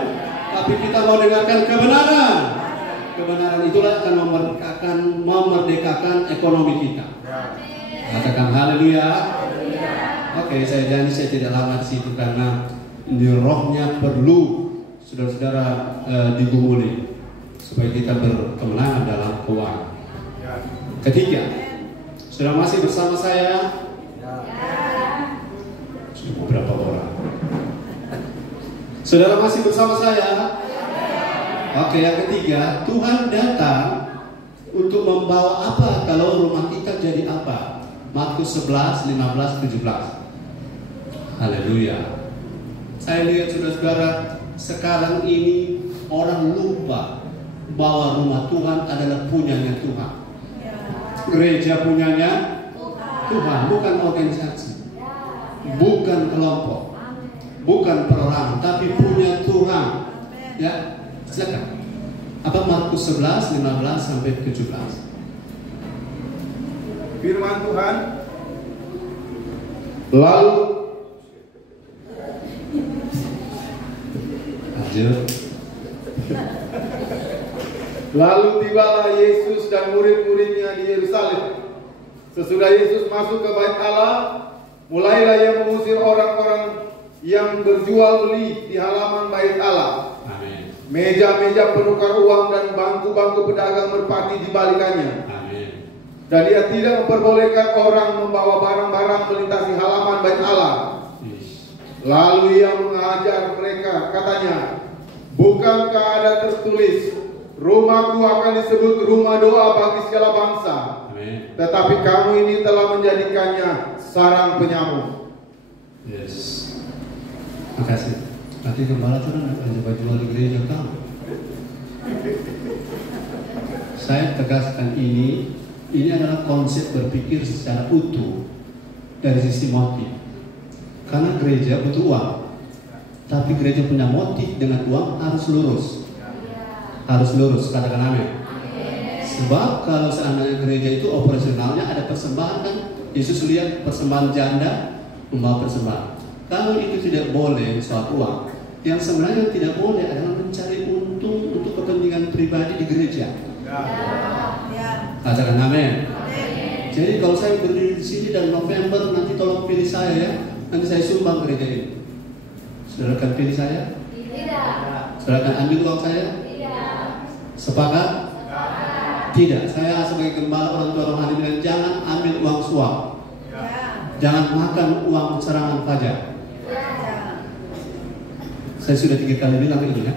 Tapi kita mau dengarkan kebenaran. Kebenaran itulah akan memerdekakan ekonomi kita. Katakan haleluya. Oke, saya janji saya tidak lama di situ karena di rohnya perlu saudara-saudara digumuli supaya kita berkemenangan dalam keuangan. Ketiga, sudah masih bersama saya? Sudah berapa orang? Saudara masih bersama saya? Oke, yang ketiga, Tuhan datang untuk membawa apa kalau rumah kita jadi apa? Markus 11, 15, 17. Haleluya. Saya lihat saudara-saudara, sekarang ini orang lupa bahwa rumah Tuhan adalah punyanya Tuhan. Gereja punyanya Tuhan, bukan organisasi, bukan kelompok, bukan perorangan, tapi punya Tuhan. Ya, silakan. Apa Markus 11, 15 sampai 17. Firman Tuhan. Lalu tibalah Yesus dan murid-muridnya di Yerusalem. Sesudah Yesus masuk ke Bait Allah, mulailah ia mengusir orang-orang yang berjual beli di halaman Bait Allah. Amin. Meja-meja penukar uang dan bangku-bangku pedagang merpati dibalikannya. Amin. Dan ia tidak memperbolehkan orang membawa barang-barang melintasi halaman Bait Allah. Lalu ia mengajar mereka, katanya, bukankah ada tertulis, rumahku akan disebut rumah doa bagi segala bangsa. Amin. Tetapi kamu ini telah menjadikannya sarang penyamuk. Yes. Makasih. Nanti gembala tuh akan coba jual di gereja kamu. Saya tegaskan ini adalah konsep berpikir secara utuh dari sisi motif. Karena gereja butuh uang, tapi gereja punya motif dengan uang harus lurus. Harus lurus, katakan amin. Sebab kalau seandainya gereja itu operasionalnya ada persembahan, kan Yesus lihat persembahan janda membawa persembahan. Kalau itu tidak boleh soal uang, yang sebenarnya tidak boleh adalah mencari untung untuk kepentingan pribadi di gereja. Katakan amin. Jadi kalau saya berdiri di sini dan November nanti tolong pilih saya ya. Nanti saya sumbang gereja ini. Saudara akan pilih saya? Tidak. Saudara akan ambil uang saya? Tidak. Sepakat? Tidak. Saya sebagai gembala orang tua rohani bilang jangan ambil uang suap. Jangan makan uang serangan pajak. Saya sudah 3 kali bilang itu ya.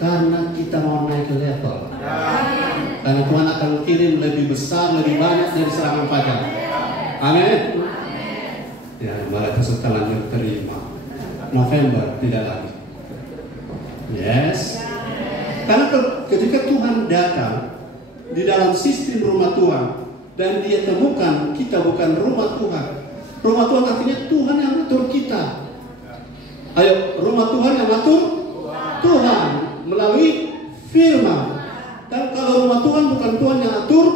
Karena kita mau naik ke level. Karena Tuhan akan kirim lebih besar, lebih banyak dari serangan pajak. Amin. Ya, malah kesetelan yang terima. November tidak lagi. Yes. Karena ketika Tuhan datang di dalam sistem rumah Tuhan dan dia temukan kita bukan rumah Tuhan. Rumah Tuhan artinya Tuhan yang atur kita. Ayo, rumah Tuhan yang atur Tuhan melalui firman. Dan kalau rumah Tuhan bukan Tuhan yang atur,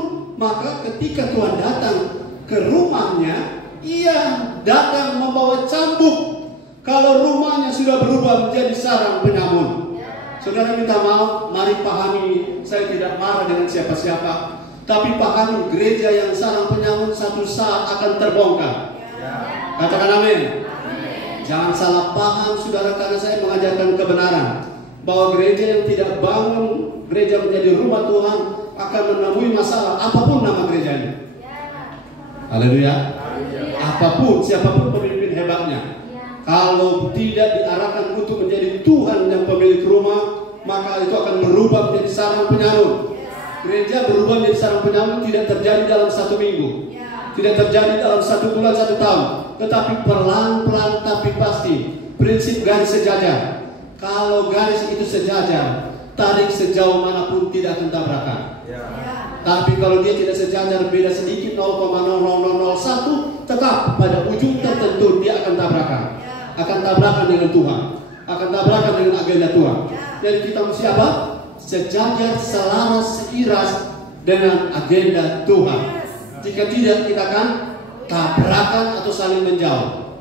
maka ketika Tuhan datang ke rumahnya, ia datang membawa cambuk. Kalau rumahnya sudah berubah menjadi sarang penyamun. Saudara minta maaf, mari pahami, saya tidak marah dengan siapa-siapa, tapi pahami gereja yang sarang penyamun satu saat akan terbongkar. Katakan amin. Jangan salah paham saudara, karena saya mengajarkan kebenaran. bahwa gereja yang tidak bangun gereja menjadi rumah Tuhan akan menemui masalah apapun nama gerejanya. Haleluya. Apapun, siapapun pemimpin hebatnya, kalau tidak diarahkan untuk menjadi Tuhan yang pemilik rumah, maka itu akan berubah menjadi sarang penyamun. Gereja berubah menjadi sarang penyamun tidak terjadi dalam 1 minggu, tidak terjadi dalam 1 bulan, 1 tahun, tetapi perlahan-pelan tapi pasti. Prinsip garis sejajar. Kalau garis itu sejajar, tarik sejauh manapun tidak akan tabrakan. Tapi kalau dia tidak sejajar, beda sedikit 0,0001, tetap pada ujung tertentu dia akan tabrakan. Akan tabrakan dengan Tuhan, akan tabrakan dengan agenda Tuhan. Jadi kita mesti apa? Sejajar, selaras, seiras dengan agenda Tuhan. Jika tidak, kita akan tabrakan atau saling menjauh.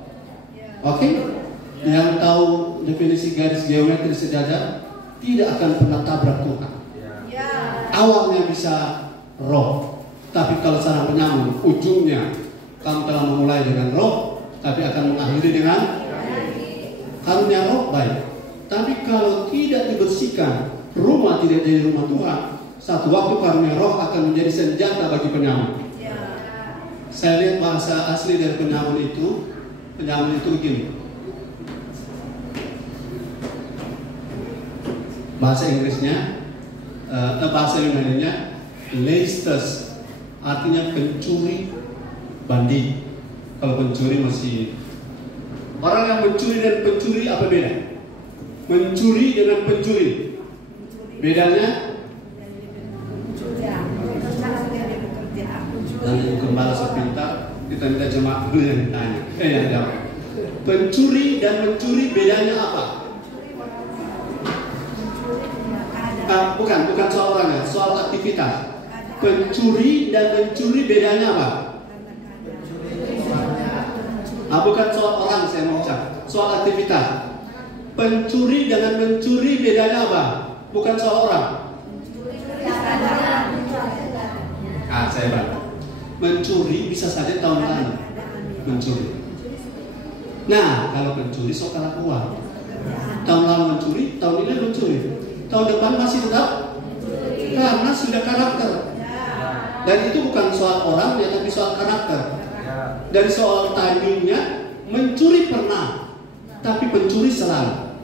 Oke? Yang tahu definisi garis geometri sejajar tidak akan pernah tabrak Tuhan. Awalnya bisa roh, tapi kalau sarang penyamun, ujungnya kamu telah memulai dengan roh, tapi akan mengakhiri dengan karunia roh, baik. Tapi kalau tidak dibersihkan, rumah tidak jadi rumah Tuhan, satu waktu karunia roh akan menjadi senjata bagi penyamun. Saya lihat bahasa asli dari penyamun itu begini. Bahasa Inggrisnya, bahasa Yunaninya leistes, artinya pencuri, bandit. Kalau pencuri masih, orang yang mencuri dan pencuri apa beda? Mencuri dengan pencuri, bedanya? Dan gembala sepintar, kita minta jemaat dulu yang ditanya, yang jawab. Pencuri dan mencuri bedanya apa? Bukan soal orangnya, soal aktivitas. Pencuri dan mencuri bedanya apa? Bukan soal orang, saya mau ucap, soal aktivitas. Pencuri dengan mencuri bedanya apa? Bukan soal orang. Saya bantu. Mencuri bisa saja tahun lalu mencuri. Nah, kalau pencuri sok kalah uang. Tahun lalu mencuri, tahun ini mencuri. Tahun depan masih tetap, karena sudah karakter. Dan itu bukan soal orangnya, tapi soal karakter. Dari soal timingnya, mencuri pernah, tapi pencuri selalu.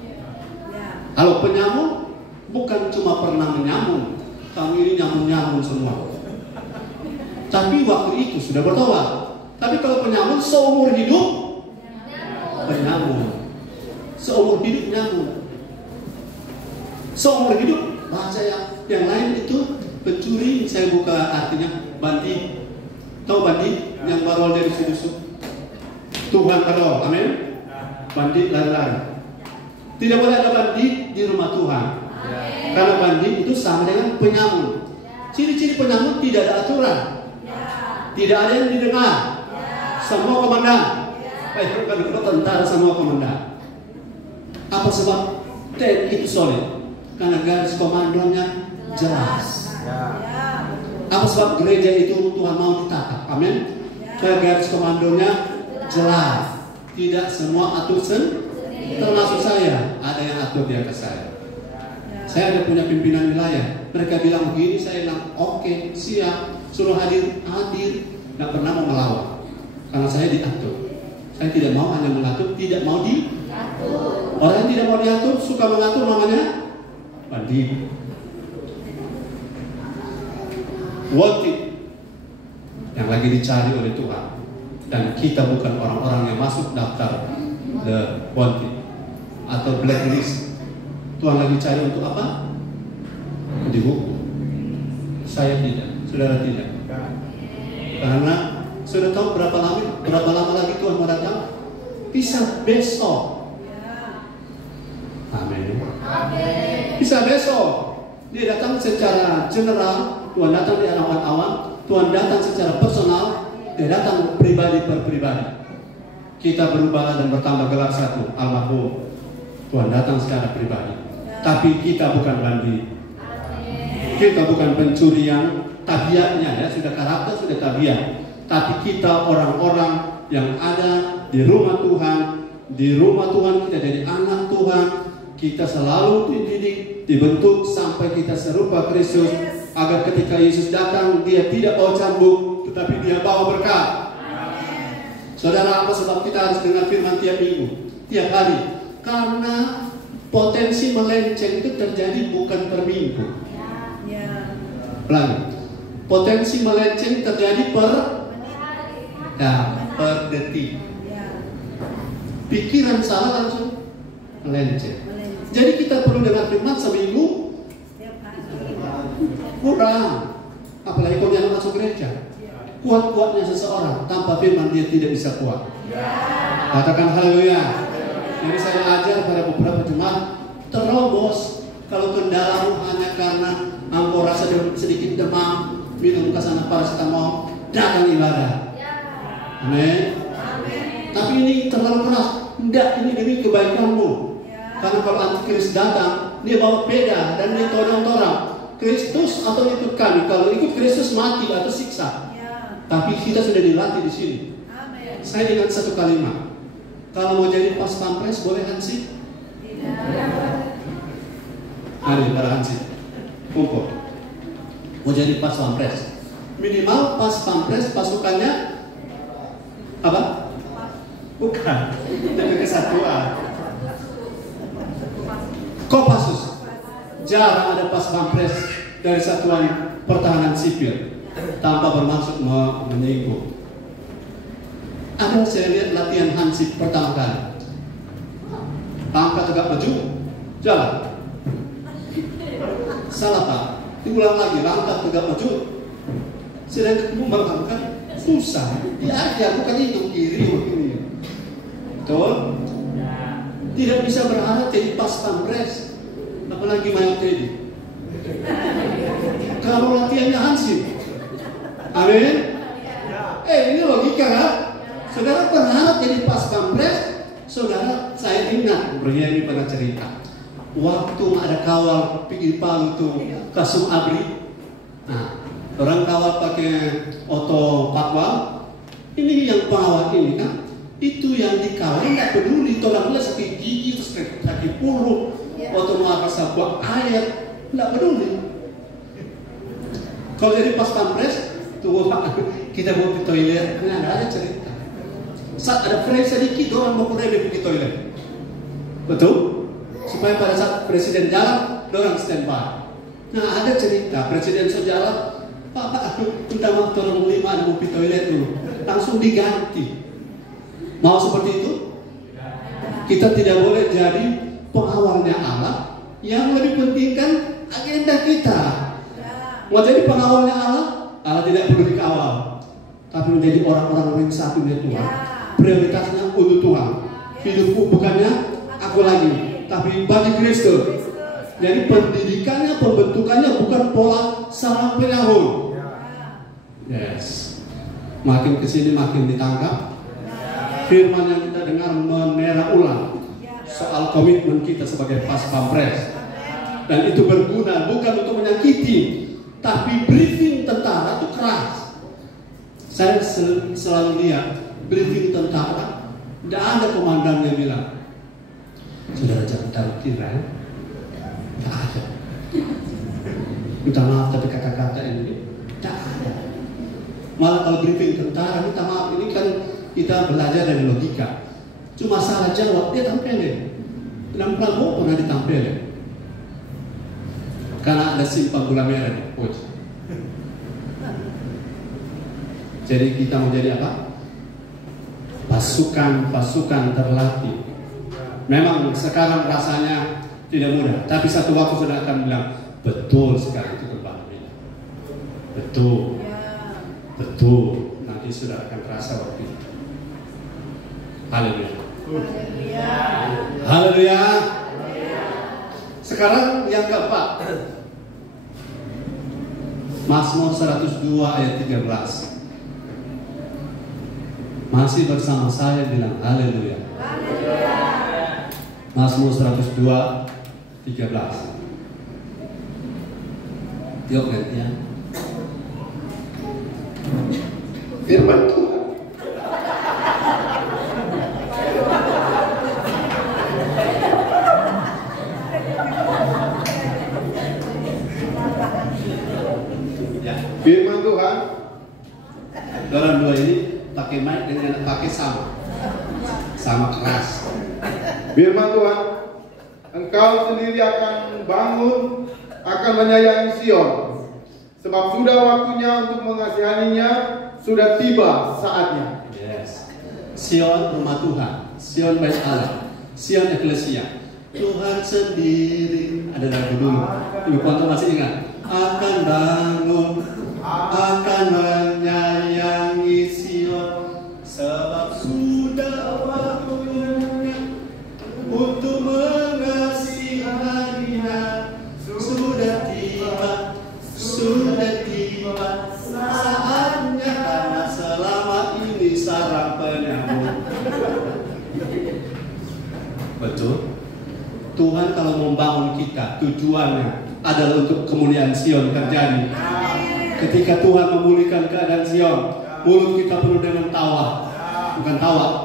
Kalau penyamun, bukan cuma pernah menyamun, kami ini nyamun-nyamun semua. Tapi waktu itu sudah bertobat. Tapi kalau penyamun seumur hidup, penyamun. Seumur hidup nyamun. Seumur hidup, bahasa yang lain itu pencuri, saya buka artinya bandit. Tahu bandit yang barol dari sudut? Tuhan barol, amin. Bandit lari-lari. Tidak boleh ada bandit di rumah Tuhan. Karena bandit itu sama dengan penyamun. Ciri-ciri penyamun tidak ada aturan, tidak ada yang didengar. Semua komandan, baik bukan tentara, semua komandan. Apa sebab? TNI itu solid. Karena garis komandonya jelas. Apa sebab gereja itu Tuhan mau ditata? Amin. Karena garis komandonya jelas. Tidak semua atur termasuk saya. Ada yang atur di atas saya. Saya ada punya pimpinan wilayah. Mereka bilang begini, saya bilang oke, siap. Suruh hadir. Tidak pernah mau melawan. Karena saya diatur. Saya tidak mau hanya mengatur, tidak mau diatur. Orang yang tidak mau diatur, suka mengatur, namanya bandit. Wanted yang lagi dicari oleh Tuhan. Dan kita bukan orang-orang yang masuk daftar the wanted atau blacklist. Tuhan lagi cari untuk apa? Dihukum. Saya tidak, saudara tidak. Karena sudah tahu berapa lama lagi Tuhan mau datang? Bisa besok. Amin. Bisa besok. Dia datang secara general, Tuhan datang di awan-awan, Tuhan datang secara personal, dia datang pribadi per pribadi. Kita berubah dan bertambah gelap satu, almarhum. Tuhan datang secara pribadi. Tapi kita bukan bandit. Kita bukan pencuri yang tabiatnya, ya, sudah karakter, sudah tabiat. Tapi kita orang-orang yang ada di rumah Tuhan. Di rumah Tuhan kita jadi anak Tuhan. kita selalu dididik, dibentuk sampai kita serupa Kristus, agar ketika Yesus datang dia tidak bawa cambuk, tetapi dia bawa berkat. Saudara, apa sebab kita harus dengar firman tiap minggu, tiap hari? Karena potensi melenceng itu terjadi bukan per minggu. Pelan. Potensi melenceng terjadi per detik. Pikiran salah langsung melenceng. Jadi kita perlu dengar firman seminggu kurang. Apalagi kalau dia masuk gereja. Kuat-kuatnya seseorang tanpa firman dia tidak bisa kuat. Katakan haleluya. Jadi saya ajar pada beberapa jemaat, terobos kalau kendalamu hanya karena engkau rasa sedikit demam, minum kesana paracetamol, datang ibadah. Amin. Tapi ini terlalu keras. Tidak, ini demi kebaikanmu. Karena kalau antikris datang, dia bawa peda dan dia todong orang. Kristus atau ikut kami? Kalau ikut Kristus mati atau siksa. Tapi kita sudah dilatih di sini. Saya ingat satu kalimat. Kalau mau jadi pas pampres boleh hansip? Hari para hansip. Kumpul. Mau jadi pas pampres. Minimal pas pampres pasukannya apa? Bukan. Jaga kesatuan. Kopassus. Jarang ada pas pampres dari satuan pertahanan sipil tanpa bermaksud menyinggung. Ada saya lihat latihan hansip pertama kali. Angkat tegak maju, jalan. Salah Pak. Diulang lagi, langkah tegak maju. Sedang ketemu melangkah susah. Diajar bukan itu kiri begini. Betul? Tidak bisa berharap jadi pas pampres. Apalagi main tadi. Kalau latihannya hansip. Amin. Ini logika kan? Saudara berharap jadi pas pampres. Saudara, saya ingat ini pernah cerita. Waktu ada kawal pergi Palu tuh Kasum Abri. Nah, orang kawal pakai oto patwal. Ini yang pengawal ini kan? Itu yang dikawal nggak peduli. Orang bilang sakit gigi, terus kaki puru, oto mau apa sabuak air, nggak peduli. Kalau jadi pas pampres, tuh kita mau ke toilet, nggak ada cerita. Saat ada fresh sedikit, orang mau pergi toilet. Betul? Supaya pada saat presiden jalan, orang standby. Nah, ada cerita, presiden sejalan, Pak, minta maaf tolong 5 ada mau pergi toilet dulu. Langsung diganti. Mau seperti itu? Kita tidak boleh jadi pengawalnya Allah yang lebih pentingkan agenda kita. Mau jadi pengawalnya Allah, Allah tidak perlu dikawal. Tapi menjadi orang-orang yang satunya Tuhan. Prioritasnya untuk Tuhan. Hidupku bukannya aku lagi, tapi bagi Kristus. Jadi pendidikannya, pembentukannya bukan pola sarang penyahun. Yes. Makin kesini makin ditangkap. Firman yang kita dengar menera ulang soal komitmen kita sebagai pas pampres. Dan itu berguna bukan untuk menyakiti, tapi briefing tentara itu keras. Saya selalu lihat briefing tentara, tidak ada komandan yang bilang, saudara jangan taruh tirai. Tidak ada. Minta maaf tapi kata-kata ini tidak ada. Malah kalau briefing tentara, minta maaf ini kan kita belajar dari logika. Cuma salah jawab dia tampilin. Dalam Prabowo pernah ditampilin. Karena ada simpang gula merah di coach. Jadi kita mau jadi apa? Pasukan terlatih. Memang sekarang rasanya tidak mudah, tapi satu waktu sudah akan bilang betul sekali itu kembali. Betul, betul. Nanti sudah akan terasa waktu itu. Haleluya. Haleluya. Sekarang yang keempat, Mazmur 102 ayat 13. Masih bersama saya bilang haleluya. Mazmur 102 13. Yuk gantian. Firman Tuhan. sama keras. Firman Tuhan, Engkau sendiri akan bangun, akan menyayangi Sion, sebab sudah waktunya untuk mengasihaninya, sudah tiba saatnya. Yes. Sion rumah Tuhan, Sion bait Allah, Sion eklesia. Tuhan sendiri, ada lagu dulu. Ibu Ponto masih ingat? Akan bangun, akan menyayangi Sion, sebab sudah waktunya untuk mengasihaninya, sudah tiba saatnya, karena selama ini sarang penyambung. Betul. Tuhan kalau membangun kita, tujuannya adalah untuk kemuliaan Sion terjadi. Ketika Tuhan memulihkan keadaan Sion, mulut kita penuh dengan tawa. Bukan tawa.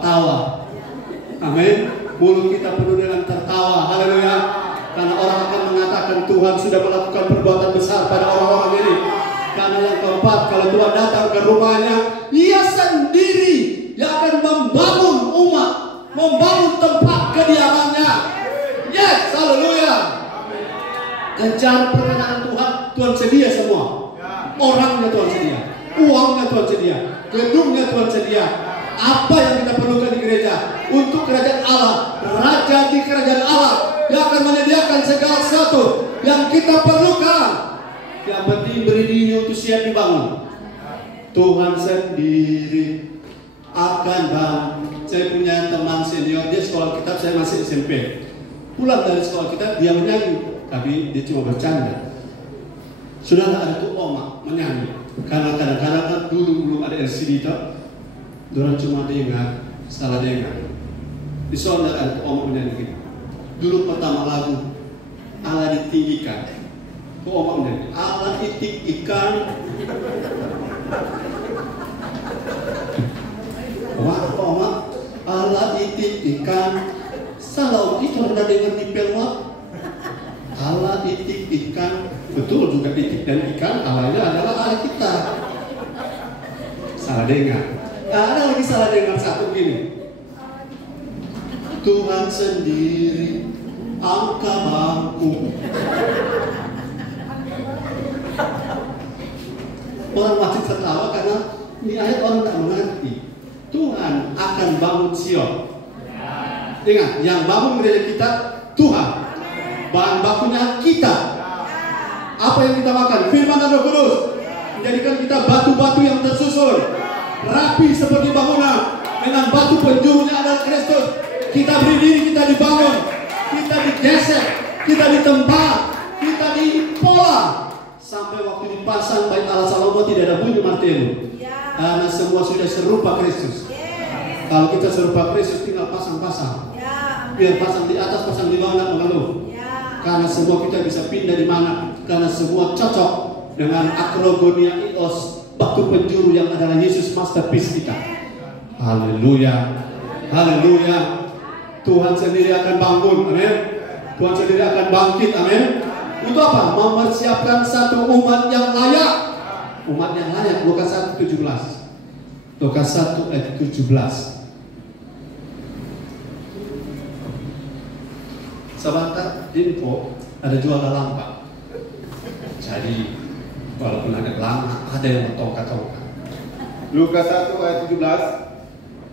Amin. Mulut kita penuh dengan tertawa. Haleluya. Karena orang akan mengatakan Tuhan sudah melakukan perbuatan besar pada orang-orang ini. Karena yang keempat, kalau Tuhan datang ke rumahnya, Ia sendiri yang akan membangun umat, membangun tempat kediamannya. Yes, haleluya. Kejar perkenan Tuhan, Tuhan sedia semua. Orangnya Tuhan sedia, uangnya Tuhan sedia, gedungnya Tuhan sedia. Apa yang kita perlukan di gereja untuk kerajaan Allah, Raja di kerajaan Allah yang akan menyediakan segala sesuatu yang kita perlukan. Yang penting beri diri untuk siap dibangun. Tuhan sendiri akan bangun. Saya punya teman senior, dia sekolah kitab, saya masih SMP. Pulang dari sekolah kita, dia menyanyi, tapi dia cuma bercanda. Sudah ada tuh oma menyanyi, karena kadang-kadang kan dulu belum ada LCD itu, orang cuma dengar, salah dengar. Di sana ada tuh oma menyanyi gitu. Dulu pertama lagu Allah ditinggikan, tuh oma menyanyi Allah ditinggikan. Wah, oma Allah ditinggikan. Salah itu Anda dengar di pelwa. Allah itik ikan, betul juga itik dan ikan. Allahnya adalah Allah kita. Salah dengar. Ada lagi salah dengar satu gini. Tuhan sendiri angka bangku. Orang masih tertawa karena ini ayat orang tak mengerti. Tuhan akan bangun Sion. Ingat, yang bangun gereja kita Tuhan. Bahan bakunya kita. Apa yang kita makan? Firman dan Roh Kudus. Menjadikan kita batu-batu yang tersusun, rapi seperti bangunan, dengan batu penjurunya adalah Kristus. Kita beri diri, kita dibangun, kita digesek, kita ditempa, kita dipola. Sampai waktu dipasang bait Allah Salomo tidak ada bunyi martelo. Karena semua sudah serupa Kristus. Kalau kita serupa Kristus tinggal pasang-pasang. Biar pasang di atas, pasang di bawah, tidak mengeluh. Karena semua kita bisa pindah di mana. Karena semua cocok dengan akrogonia ios, batu penjuru yang adalah Yesus masterpiece kita. Haleluya, haleluya. Tuhan sendiri akan bangun, amin. Tuhan sendiri akan bangkit, amin. Untuk apa? Mempersiapkan satu umat yang layak. Umat yang layak. Lukas 1:17. Lukas 1 ayat 17. Sebentar info, ada jual lampa. Jadi walaupun ada lama, ada yang tongkat-tongkat. Lukas 1 ayat 17.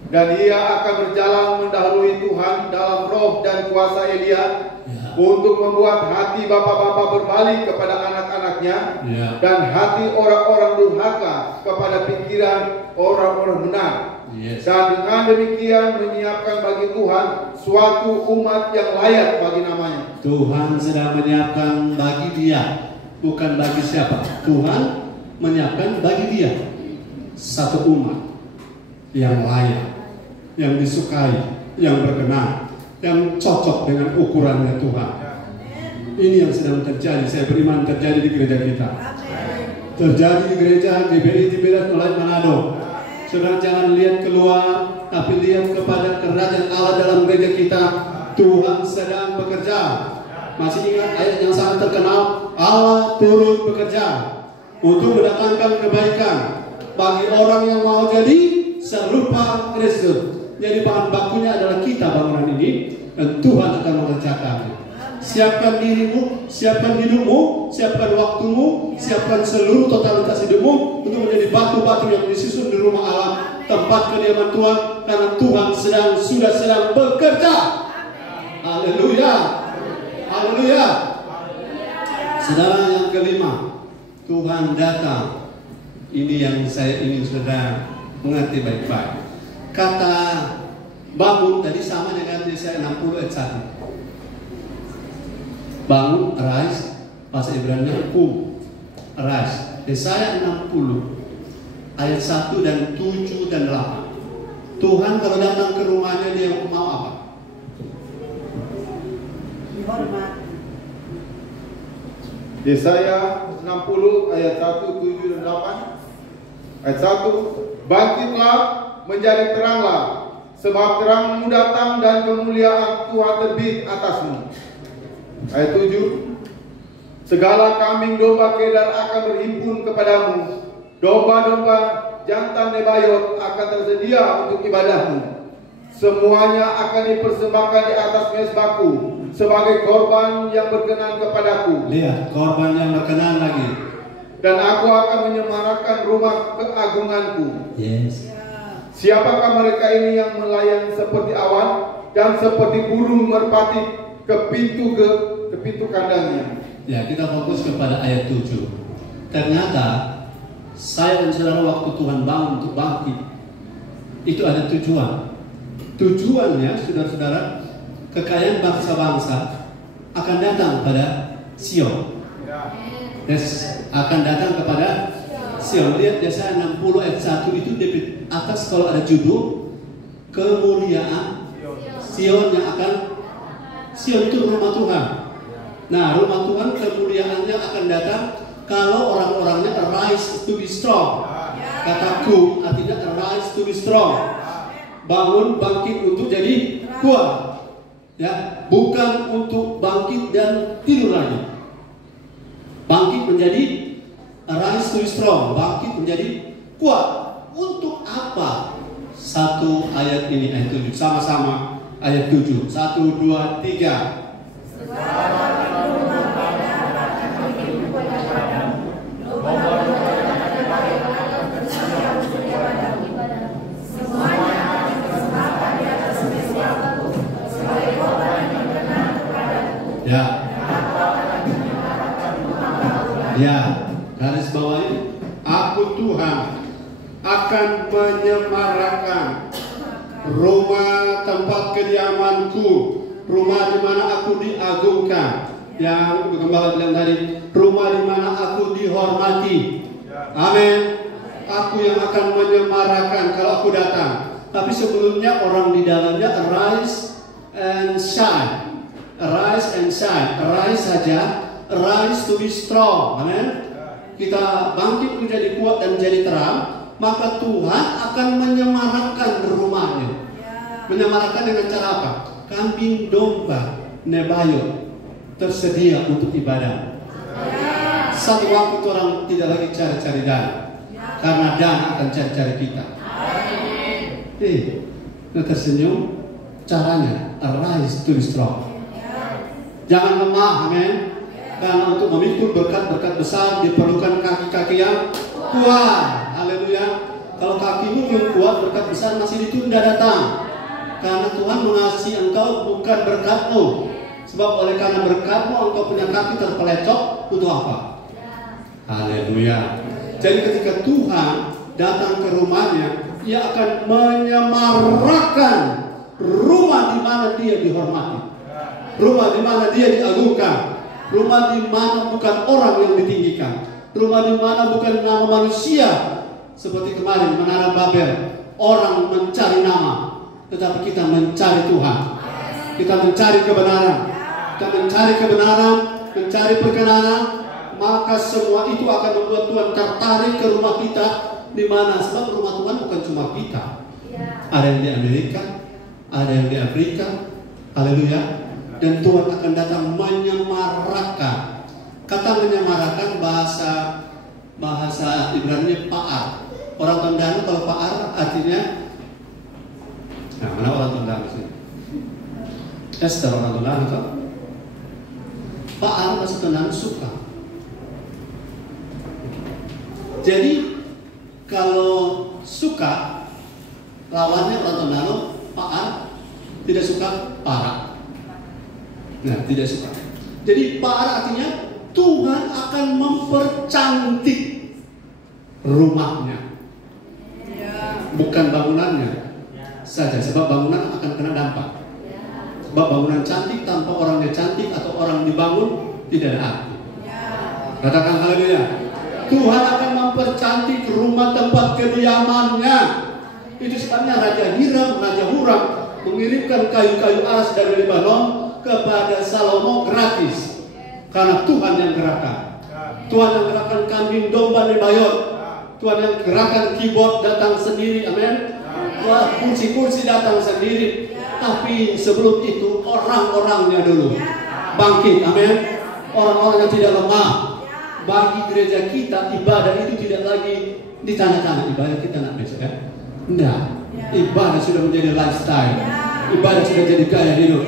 Dan ia akan berjalan mendahului Tuhan dalam roh dan kuasa Elia, untuk membuat hati bapak-bapak berbalik kepada anak-anaknya, dan hati orang-orang durhaka kepada pikiran orang-orang benar. Dan dengan demikian menyiapkan bagi Tuhan suatu umat yang layak bagi namanya. Tuhan sedang menyiapkan bagi dia, bukan bagi siapa. Tuhan menyiapkan bagi dia satu umat yang layak, yang disukai, yang berkenan, yang cocok dengan ukurannya Tuhan. Ini yang sedang terjadi. Saya beriman terjadi di gereja kita. Terjadi di gereja GBI Tiberat mulai Manado. Saudara jangan lihat keluar, tapi lihat kepada kerajaan Allah dalam gereja kita. Tuhan sedang bekerja. Masih ingat ayat yang sangat terkenal? Allah turut bekerja untuk mendatangkan kebaikan bagi orang yang mau jadi serupa Kristus. Jadi bahan bakunya adalah kita bangunan ini, dan Tuhan akan mengerjakannya. Siapkan dirimu, siapkan hidupmu, siapkan waktumu, siapkan seluruh totalitas hidupmu untuk menjadi batu-batu yang disusun di rumah Allah, tempat kediaman Tuhan, karena Tuhan sudah sedang bekerja. Haleluya, haleluya. Saudara, yang kelima, Tuhan datang. Ini yang saya ingin saudara mengerti baik-baik. Kata bangun tadi sama dengan Yesaya 60 ayat 1. Bangun, arise, bahasa Ibrani kum, arise. Yesaya 60 ayat 1 dan 7 dan 8. Tuhan kalau datang ke rumahnya dia mau apa? Hormat. Yesaya 60 ayat 1, 7 dan 8. Ayat 1, bangkitlah menjadi teranglah, sebab terangmu datang dan kemuliaan Tuhan terbit atasmu. Ayat 7, segala kambing domba Kedar akan berhimpun kepadamu, domba-domba jantan Nebayot akan tersedia untuk ibadahmu. Semuanya akan dipersembahkan di atas mezbahku sebagai korban yang berkenan kepadaku. Lihat, korban yang berkenan lagi. Dan aku akan menyemarakan rumah keagunganku. Yes. Siapakah mereka ini yang melayang seperti awan dan seperti burung merpati ke pintu kandangnya? Ya, kita fokus kepada ayat 7. Ternyata saya dan saudara waktu Tuhan bangun untuk bangkit, itu ada tujuan. Tujuannya, saudara-saudara, kekayaan bangsa-bangsa akan datang pada Sion. Yes, akan datang kepada Sion. Lihat Yesaya 60 ayat 1 itu di atas kalau ada judul kemuliaan Sion yang akan. Sion itu rumah Tuhan. Nah, rumah Tuhan kemuliaannya akan datang kalau orang-orangnya arise to be strong. Kata kum artinya arise to be strong. Bangun, bangkit untuk jadi kuat. Ya, bukan untuk bangkit dan tidur lagi. Bangkit menjadi arise to be strong, bangkit menjadi kuat. Untuk apa? Satu ayat ini ayat 7 sama-sama ayat 7. 1 2 3. Ya. Ya, garis bawahi, aku Tuhan akan menyemarakan rumah tempat kediamanku, rumah di mana aku diagungkan. Yang kembali bilang tadi, rumah di mana aku dihormati. Amin. Aku yang akan menyemarakan kalau aku datang. Tapi sebelumnya orang di dalamnya arise and shine. Arise and shine. Arise saja, arise to be strong. Amin. Kita bangkit menjadi kuat dan jadi terang, maka Tuhan akan menyemarakan rumahnya. Menyemarakan dengan cara apa? Kambing domba Nebayot tersedia untuk ibadah. Satu waktu orang tidak lagi cari-cari dana, karena dana akan cari-cari kita. Kita tersenyum. Caranya arise to be strong. Jangan lemah, amin. Karena untuk memikul berkat-berkat besar diperlukan kaki-kaki yang kuat. Haleluya. Kalau kakimu belum kuat, berkat besar masih ditunda datang. Karena Tuhan mengasihi engkau bukan berkatmu. Sebab oleh karena berkatmu engkau punya kaki terpelecok, untuk apa? Haleluya. Jadi ketika Tuhan datang ke rumahnya, Ia akan menyemarakan rumah di mana dia dihormati, rumah di mana dia diagungkan, rumah di mana bukan orang yang ditinggikan, rumah di mana bukan nama manusia seperti kemarin Menara Babel. Orang mencari nama, tetapi kita mencari Tuhan. Kita mencari kebenaran. Kita mencari kebenaran, mencari perkenanan, maka semua itu akan membuat Tuhan tertarik ke rumah kita. Di mana? Sebab rumah Tuhan bukan cuma kita. Ada yang di Amerika, ada yang di Afrika. Haleluya. Dan Tuhan akan datang menyemarakan. Kata menyemarakan bahasa Ibrani pa'at. Orang Tondano kalau Paar artinya, nah mana orang Tondano sih? Ya setelah orang Tondano kan? Paar bahasa Tondano suka. Jadi kalau suka lawannya orang Tondano, Paar tidak suka para. Nah, tidak suka. Jadi para artinya Tuhan akan mempercantik rumahnya. Bukan bangunannya saja, sebab bangunan akan kena dampak. Sebab bangunan cantik tanpa orangnya cantik atau orang dibangun tidak ada arti. Katakan haleluya. Tuhan akan mempercantik rumah tempat kediamannya. Itu sebabnya Raja Hiram, Raja Huram mengirimkan kayu-kayu aras dari Lebanon kepada Salomo gratis. Karena Tuhan yang gerakan. Tuhan yang gerakan kambing domba Nebayot. Tuhan yang gerakan keyboard datang sendiri, amin. Kursi-kursi datang sendiri. Tapi sebelum itu orang-orangnya dulu bangkit, amin. Orang-orang yang tidak lemah. Bagi gereja kita ibadah itu tidak lagi di tanah-tanah. Ibadah kita nak besok ya? Enggak. Ibadah sudah menjadi lifestyle. Ibadah sudah jadi gaya hidup.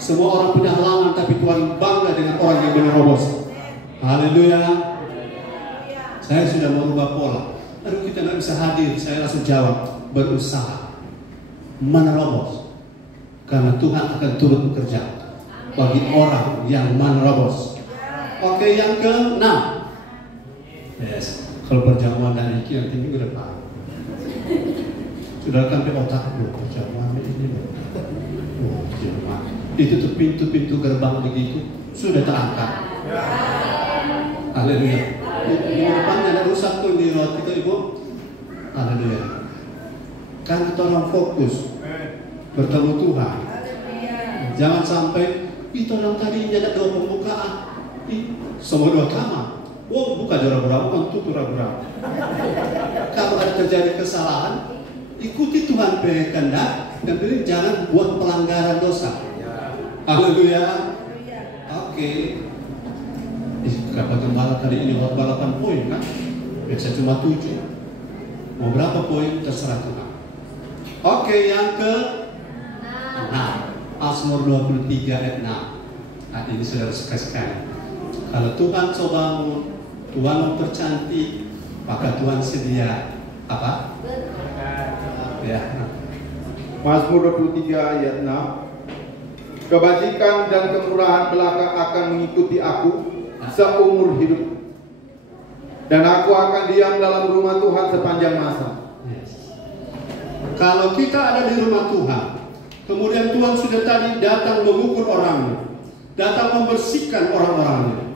Semua orang punya halangan, tapi Tuhan bangga dengan orang yang menerobos. Haleluya. Saya sudah merubah pola. Aduh, kita nggak bisa hadir. Saya langsung jawab, berusaha menerobos. Karena Tuhan akan turut bekerja bagi orang yang menerobos. Oke, yang ke-6. Yes. Kalau perjamuan dari Iki yang tinggi udah tahu. Sudah sampai otak perjamuan ini. Oh, perjamuan. Itu tuh pintu-pintu gerbang begitu sudah terangkat. Haleluya. Di depannya ada rusak tuh di roti itu ibu. Haleluya. Kan kita orang fokus bertemu Tuhan. Jangan sampai itu orang tadi ada 2 pembukaan. Semua 2 kamar. Oh, buka jora-jora, bukan tutup jora-jora. Kalau ada terjadi kesalahan, ikuti Tuhan berkehendak dan jangan buat pelanggaran dosa. Haleluya. Oke. Kata gembala kali ini buat 8 poin kan? Biasa cuma 7. Mau berapa poin terserah Tuhan. Oke, yang ke-6. Mazmur 23 ayat 6. Nah, ini saudara suka sekali. Kalau Tuhan bangun, Tuhan mempercantik, maka Tuhan sedia apa? Ya. Mazmur 23 ayat 6. Kebajikan dan kemurahan belaka akan mengikuti aku seumur hidup, dan aku akan diam dalam rumah Tuhan sepanjang masa. Yes. Kalau kita ada di rumah Tuhan, kemudian Tuhan sudah tadi datang mengukur orangnya, datang membersihkan orang-orangnya,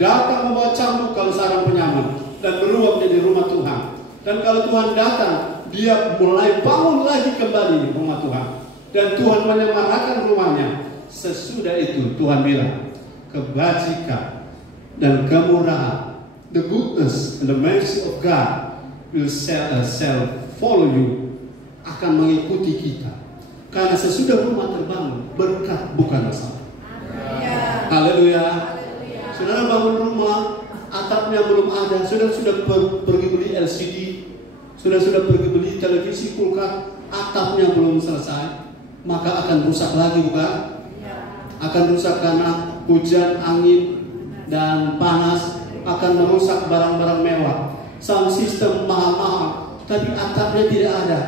datang membawa cambuk kalau sarang penyamun, dan beruap di rumah Tuhan. Dan kalau Tuhan datang, dia mulai bangun lagi kembali di rumah Tuhan, dan Tuhan menyemarakan rumahnya. Sesudah itu Tuhan bilang, kebajikan dan kemurahan, the goodness and the mercy of God will follow you, akan mengikuti kita. Karena sesudah rumah terbangun, berkat bukan masalah. Haleluya. Saudara bangun rumah, atapnya belum ada, sudah pergi beli LCD, sudah pergi beli televisi, kulkas, atapnya belum selesai, maka akan rusak lagi bukan? Akan rusak karena hujan, angin, dan panas, akan merusak barang-barang mewah. Sound system mahal-mahal, tapi atapnya tidak ada.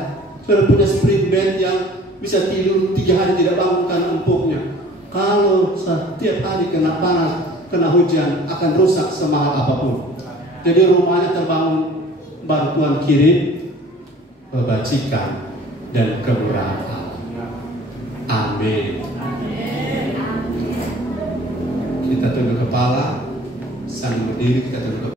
Sudah punya spring bed yang bisa tidur 3 hari tidak bangun karena empuknya. Kalau setiap hari kena panas, kena hujan, akan rusak semahal apapun. Jadi rumahnya terbangun, baru Tuhan kirim kebajikan dan kemurahan. Amin. Kita tunduk kepala, sambil berdiri kita tunduk kepala.